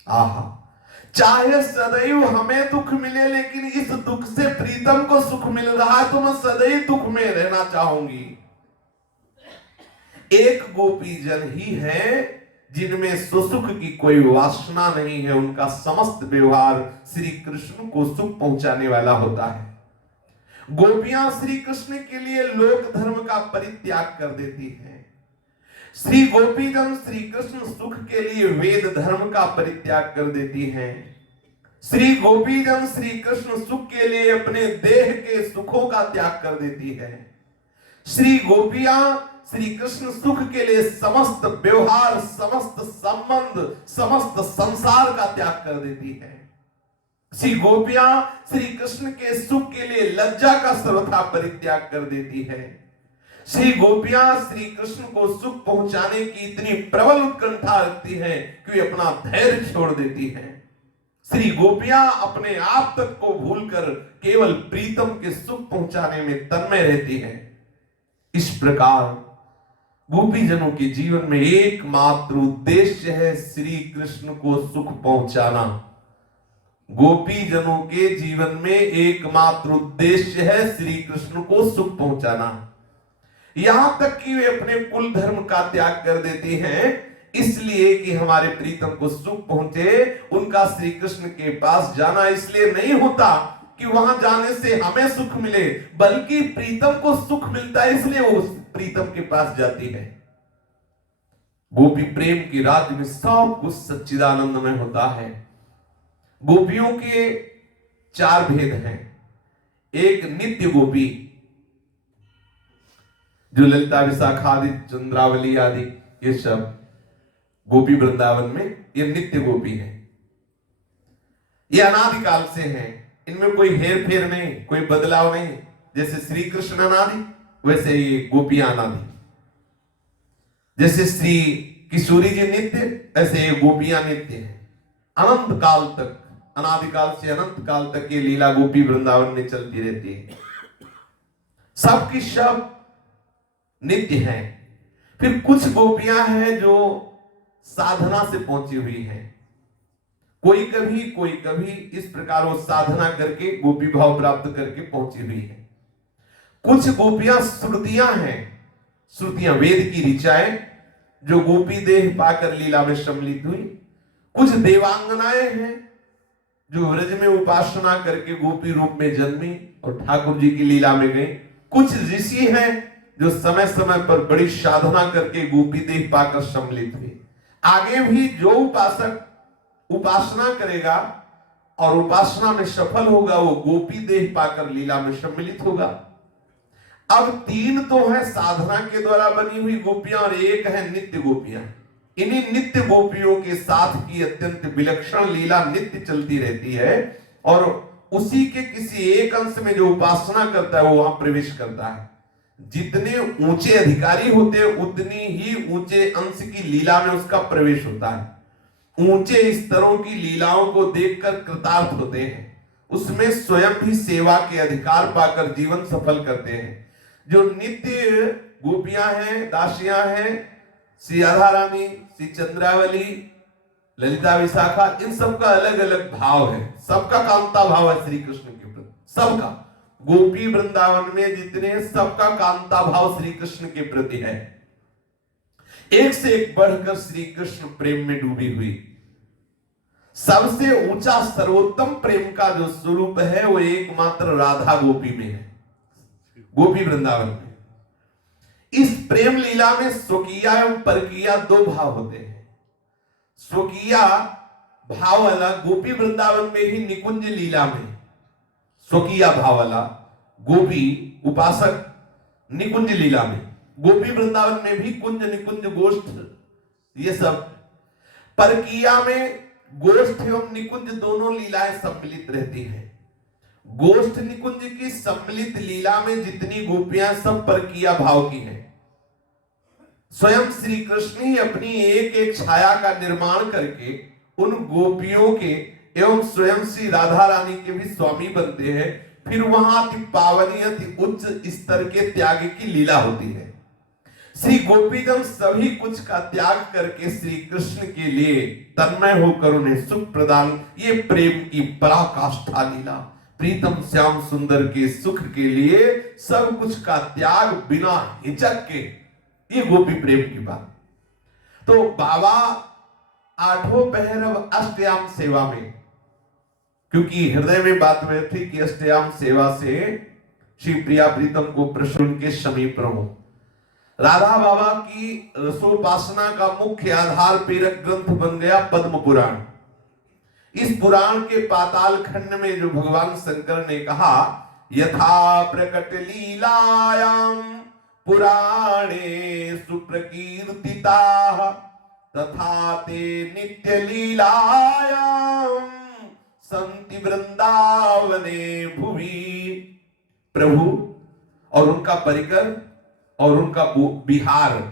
आहा, चाहे सदैव हमें दुख मिले, लेकिन इस दुख से प्रीतम को सुख मिल रहा है तो मैं सदैव दुख में रहना चाहूंगी। एक गोपीजन ही है जिनमें सुसुख की कोई वासना नहीं है, उनका समस्त व्यवहार श्री कृष्ण को सुख पहुंचाने वाला होता है। गोपियां श्री कृष्ण के लिए लोक धर्म का परित्याग कर देती हैं। श्री गोपीजन श्री कृष्ण सुख के लिए वेद धर्म का परित्याग कर देती हैं। श्री गोपीजन श्री कृष्ण सुख के लिए अपने देह के सुखों का त्याग कर देती है। श्री गोपियां श्री कृष्ण सुख के लिए समस्त व्यवहार, समस्त संबंध, समस्त संसार का त्याग कर देती है। श्री गोपियां श्री कृष्ण के सुख के लिए लज्जा का सर्वथा परित्याग कर देती है। श्री गोपियां श्री कृष्ण को सुख पहुंचाने की इतनी प्रबल उत्कंठा रखती हैं कि वे अपना धैर्य छोड़ देती हैं। श्री गोपियां अपने आप तक को भूलकर केवल प्रीतम के सुख पहुंचाने में तन्मय रहती हैं। इस प्रकार गोपीजनों के जीवन में एकमात्र उद्देश्य है श्री कृष्ण को सुख पहुंचाना। गोपीजनों के जीवन में एकमात्र उद्देश्य है श्री कृष्ण को सुख पहुंचाना। यहां तक कि वे अपने कुल धर्म का त्याग कर देती हैं, इसलिए कि हमारे प्रीतम को सुख पहुंचे। उनका श्री कृष्ण के पास जाना इसलिए नहीं होता कि वहां जाने से हमें सुख मिले, बल्कि प्रीतम को सुख मिलता है इसलिए वो प्रीतम के पास जाती है। गोपी प्रेम के राज्य में सब कुछ सच्चिदानंद में होता है। गोपियों के चार भेद हैं। एक नित्य गोपी, जो ललिता विशाखा आदि चंद्रावली आदि ये सब गोपी वृंदावन में ये नित्य गोपी है। ये अनादिकाल से हैं, इनमें कोई हेर फेर नहीं, कोई बदलाव नहीं। जैसे श्री कृष्ण अनादि, वैसे ये गोपियां अनादि। जैसे श्री किशोरी जी नित्य, ऐसे ये गोपियां नित्य हैं। अनंत काल तक, अनादिकाल से अनंत काल तक ये लीला गोपी वृंदावन में चलती रहती है। सबकी सब नित्य हैं। फिर कुछ गोपियां हैं जो साधना से पहुंची हुई हैं। कोई कभी इस प्रकार वो साधना करके गोपी भाव प्राप्त करके पहुंची हुई है। कुछ गोपियां श्रुतियां हैं, श्रुतियां वेद की ऋचाएं जो गोपी देह पाकर लीला में सम्मिलित हुई। कुछ देवांगनाएं हैं जो व्रज में उपासना करके गोपी रूप में जन्मी और ठाकुर जी की लीला में गए। कुछ ऋषि हैं जो समय समय पर बड़ी साधना करके गोपी देह पाकर सम्मिलित हुए। आगे भी जो उपासक उपासना करेगा और उपासना में सफल होगा, वो गोपी देह पाकर लीला में सम्मिलित होगा। अब तीन तो है साधना के द्वारा बनी हुई गोपियां और एक है नित्य गोपियां। इन्हीं नित्य गोपियों के साथ की अत्यंत विलक्षण लीला नित्य चलती रहती है और उसी के किसी एक अंश में जो उपासना करता है वो वहां प्रवेश करता है। जितने ऊंचे अधिकारी होते हैं उतनी ही ऊंचे अंश की लीला में उसका प्रवेश होता है। ऊंचे स्तरों की लीलाओं को देखकर कृतार्थ होते हैं, उसमें स्वयं भी सेवा के अधिकार पाकर जीवन सफल करते हैं। जो नित्य गोपियां हैं, दासियां हैं, श्री राधा रानी, श्री चंद्रावली, ललिता विशाखा, इन सबका अलग अलग भाव है। सबका कांता भाव है श्री कृष्ण के प्रति। सबका गोपी वृंदावन में जितने सबका कांता भाव श्री कृष्ण के प्रति है। एक से एक बढ़कर श्री कृष्ण प्रेम में डूबी हुई। सबसे ऊंचा सर्वोत्तम प्रेम का जो स्वरूप है वो एकमात्र राधा गोपी में है, गोपी वृंदावन में। इस प्रेम लीला में स्वकीय एवं परकीय दो भाव होते हैं। स्वकीय भाव वाला गोपी वृंदावन में ही निकुंज लीला में स्वकीय भाव वाला गोपी उपासक निकुंज लीला में, गोपी वृंदावन में भी कुंज निकुंज गोष्ठ ये सब। परकीय में गोष्ठ एवं निकुंज दोनों लीलाएं सम्मिलित रहती हैं। गोष्ठ निकुंज की सम्मिलित लीला में जितनी गोपियां सब परकीय भाव की हैं। स्वयं श्री कृष्ण ही अपनी एक एक छाया का निर्माण करके उन गोपियों के एवं स्वयं श्री राधा रानी के भी स्वामी बनते हैं। फिर वहां अति पावनी अति उच्च स्तर के त्याग की लीला होती है। श्री गोपीजन सभी कुछ का त्याग करके श्री कृष्ण के लिए तन्मय होकर उन्हें सुख प्रदान, ये प्रेम की पराकाष्ठा लीला। प्रीतम श्याम सुंदर के सुख के लिए सब कुछ का त्याग बिना हिचक के, ये गोपी प्रेम की बात। तो बाबा आठों पहरव अष्टयाम सेवा में, क्योंकि हृदय में बात बैठी कि अष्टयाम सेवा से श्री प्रिया प्रीतम को प्रसून के समीप रहो। राधा बाबा की रसोपासना का मुख्य आधार प्रेरक ग्रंथ बन गया पद्म पुराण। इस पुराण के पाताल खंड में जो भगवान शंकर ने कहा, यथा प्रकट लीलायाम पुराणे सुप्रकीर्तिता तथा ते नित्य लीलायाम संति वृंदावने भुवि। प्रभु और उनका परिकर और उनका बिहार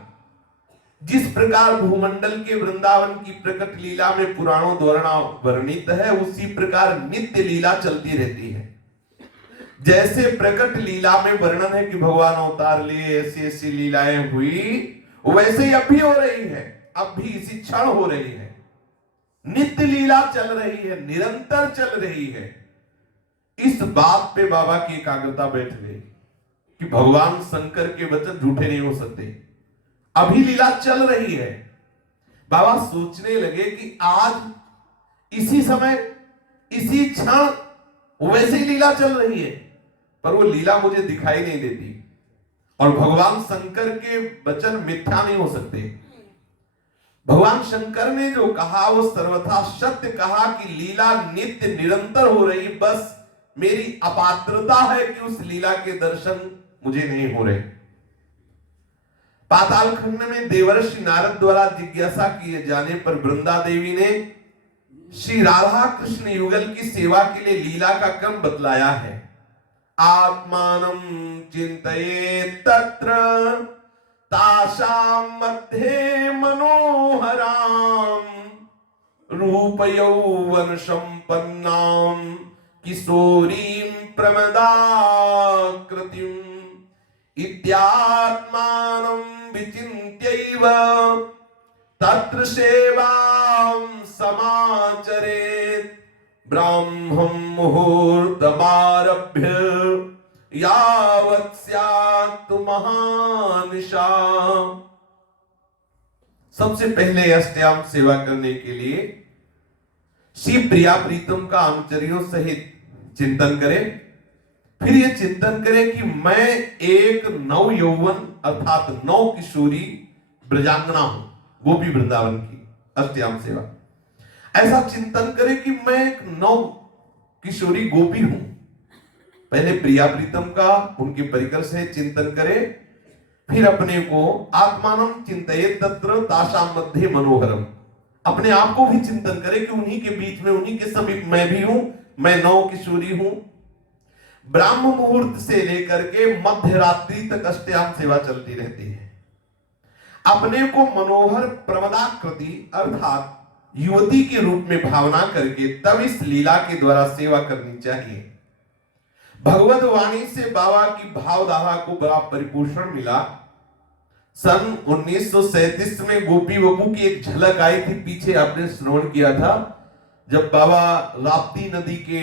जिस प्रकार भूमंडल के वृंदावन की प्रकट लीला में पुराणों द्वारा वर्णित है, उसी प्रकार नित्य लीला चलती रहती है। जैसे प्रकट लीला में वर्णन है कि भगवान अवतार लिए, ऐसी ऐसी लीलाएं हुई, वैसे ही अब भी हो रही है। अब भी इसी क्षण हो रही है। नित्य लीला चल रही है, निरंतर चल रही है। इस बात पे बाबा की एकाग्रता बैठ गई कि भगवान शंकर के वचन झूठे नहीं हो सकते। अभी लीला चल रही है। बाबा सोचने लगे कि आज इसी समय इसी क्षण वैसे ही लीला चल रही है, पर वो लीला मुझे दिखाई नहीं देती। और भगवान शंकर के वचन मिथ्या नहीं हो सकते। भगवान शंकर ने जो कहा वो सर्वथा सत्य कहा कि लीला नित्य निरंतर हो रही, बस मेरी अपात्रता है कि उस लीला के दर्शन मुझे नहीं हो रहे। पाताल खंड में देवर्षि नारद द्वारा जिज्ञासा किए जाने पर वृंदा देवी ने श्री राधा कृष्ण युगल की सेवा के लिए लीला का क्रम बतलाया है। आत्मानं चिंतयेत् तत्र तासां मध्ये मनोहरां रूप यौवन संपन्नां किशोरीं प्रमदाकृतिम् इत्यात्मानं विचिन्त्यैव तत्र सेवां समाचरेत् ब्राह्मं मुहूर्तमारभ्य यावत् स्यात् महानिशा। सबसे पहले अष्टयाम सेवा करने के लिए श्री प्रिया प्रीतम का आमचर्यों सहित चिंतन करें। फिर यह चिंतन करें कि मैं एक नव यौवन अर्थात नव किशोरी ब्रजांगना हूं, गोपी वृंदावन की अष्टयाम सेवा। ऐसा चिंतन करें कि मैं एक नव किशोरी गोपी हूं। पहले प्रिया प्रीतम का उनके परिकर से चिंतन करें, फिर अपने को आत्मानं चिंतयेत् तत्र तासां मध्ये मनोहरम, अपने आप को भी चिंतन करें कि उन्हीं के बीच में, उन्हीं के समीप मैं भी हूं, मैं नव किशोरी हूं। ब्राह्म मुहूर्त से लेकर के मध्य रात्रि तक अष्टयाम सेवा चलती रहती है। अपने को मनोहर प्रमदाकृति अर्थात युवती के रूप में भावना करके तब इस लीला के द्वारा सेवा करनी चाहिए। भगवत वाणी से बाबा की भावधारा को बड़ा परिपोषण मिला। सन 1937 में गोपी बबू की एक झलक आई थी, पीछे आपने श्रवण किया था, जब बाबा राप्ती नदी के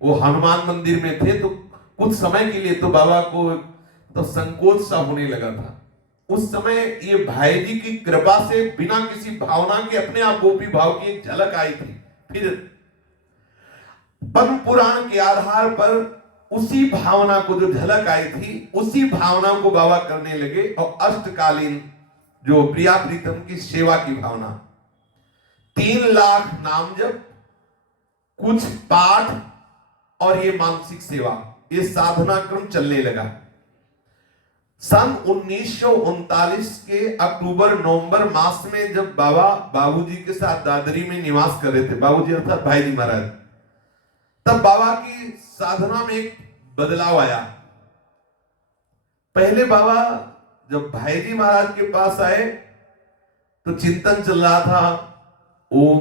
वो हनुमान मंदिर में थे तो कुछ समय के लिए तो बाबा को तो संकोच सा होने लगा था। उस समय ये भाई जी की कृपा से बिना किसी भावना के अपने आप गोपी भाव की एक झलक आई थी। फिर पद्म पुराण के आधार पर उसी भावना को, जो झलक आई थी, उसी भावना को बाबा करने लगे और अष्टकालीन जो प्रिया प्रीतम की सेवा की भावना, 3 लाख नाम जप, कुछ पाठ और ये मानसिक सेवा, ये साधना क्रम चलने लगा। सन 1939 के अक्टूबर नवंबर मास में जब बाबा बाबूजी के साथ दादरी में निवास कर रहे थे, बाबूजी अर्थात भाई जी महाराज, तब बाबा की साधना में एक बदलाव आया। पहले बाबा जब भाई जी महाराज के पास आए तो चिंतन चल रहा था, ओम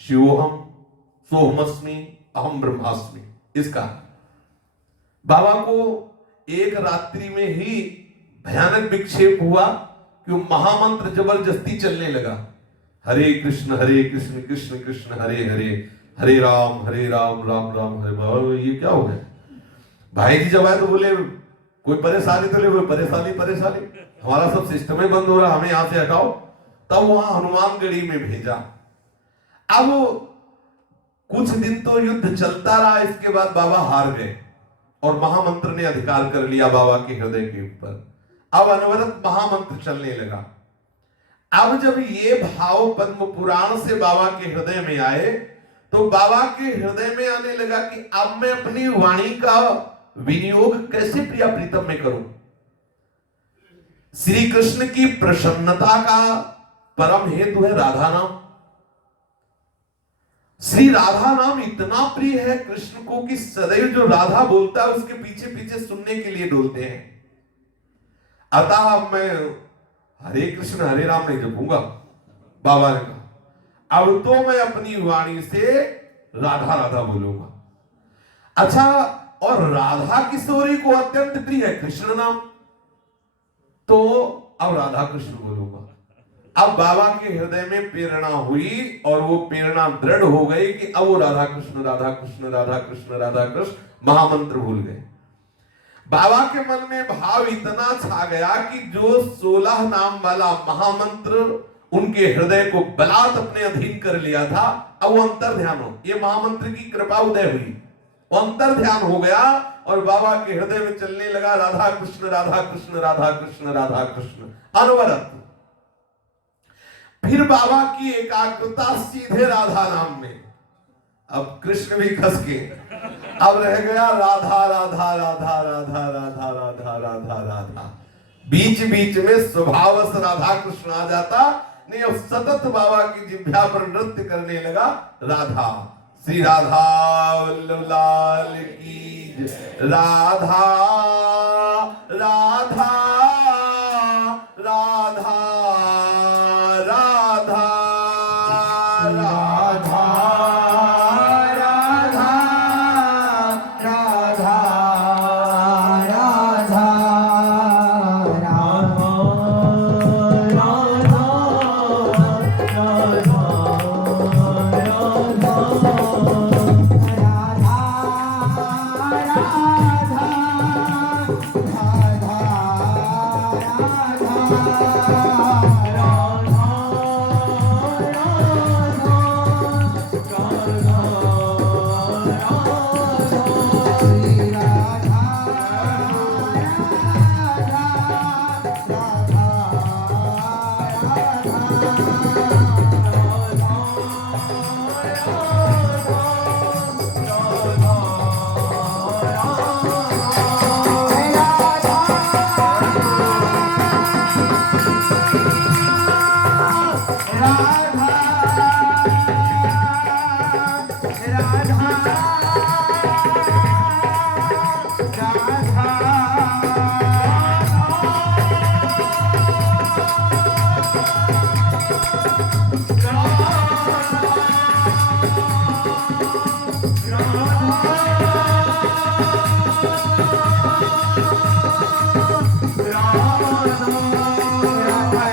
शिवोहम सोहमस्मि अहम ब्रह्मास्मि। इसका बाबा को एक रात्रि में ही भयानक विक्षेप हुआ कि वो महामंत्र जबरदस्ती चलने लगा, हरे कृष्ण कृष्ण कृष्ण हरे हरे, हरे राम राम राम हरे हरे। ये क्या हो गया? भाई जी जब आए तो बोले कोई परेशानी तो ले, परेशानी हमारा सब सिस्टम ही बंद हो रहा, हमें यहां से हटाओ। तब वहां हनुमानगढ़ी में भेजा। अब कुछ दिन तो युद्ध चलता रहा, इसके बाद बाबा हार गए और महामंत्र ने अधिकार कर लिया बाबा के हृदय के ऊपर। अब अनवरत महामंत्र चलने लगा। अब जब ये भाव पद्म पुराण से बाबा के हृदय में आए तो बाबा के हृदय में आने लगा कि अब मैं अपनी वाणी का विनियोग कैसे प्रिया प्रीतम में करूं। श्री कृष्ण की प्रसन्नता का परम हेतु है राधा नाम। श्री राधा नाम इतना प्रिय है कृष्ण को कि सदैव जो राधा बोलता है उसके पीछे पीछे सुनने के लिए डोलते हैं। अतः मैं हरे कृष्ण हरे राम नहीं जपूंगा, बाबा ने कहा अब तो मैं अपनी वाणी से राधा राधा बोलूंगा। अच्छा, और राधा किशोरी को अत्यंत प्रिय है कृष्ण नाम, तो अब राधा कृष्ण बोलूंगा। अब बाबा के हृदय में प्रेरणा हुई और वो प्रेरणा दृढ़ हो गई कि अब वो राधा कृष्ण राधा कृष्ण राधा कृष्ण राधा कृष्ण महामंत्र भूल गए। बाबा के मन में भाव इतना छा गया कि जो 16 नाम वाला महामंत्र उनके हृदय को बलात् अपने अधीन कर लिया था, अब वो अंतर ध्यान हो, ये महामंत्र की कृपा उदय हुई, वो अंतर ध्यान हो गया और बाबा के हृदय में चलने लगा राधा कृष्ण राधा कृष्ण राधा कृष्ण राधा कृष्ण अनवरत। फिर बाबा की एकाग्रता सीधे राधा नाम में, अब कृष्ण भी खस के अब रह गया राधा राधा राधा राधा राधा राधा राधा राधा। बीच बीच में स्वभावश राधा कृष्ण आ जाता, नहीं, अब सतत बाबा की जिह्वा पर नृत्य करने लगा राधा। श्री राधा वल्लभ लाल की जय। राधा राधा राधा राधा राधा राधा राधा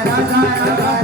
राधा राधा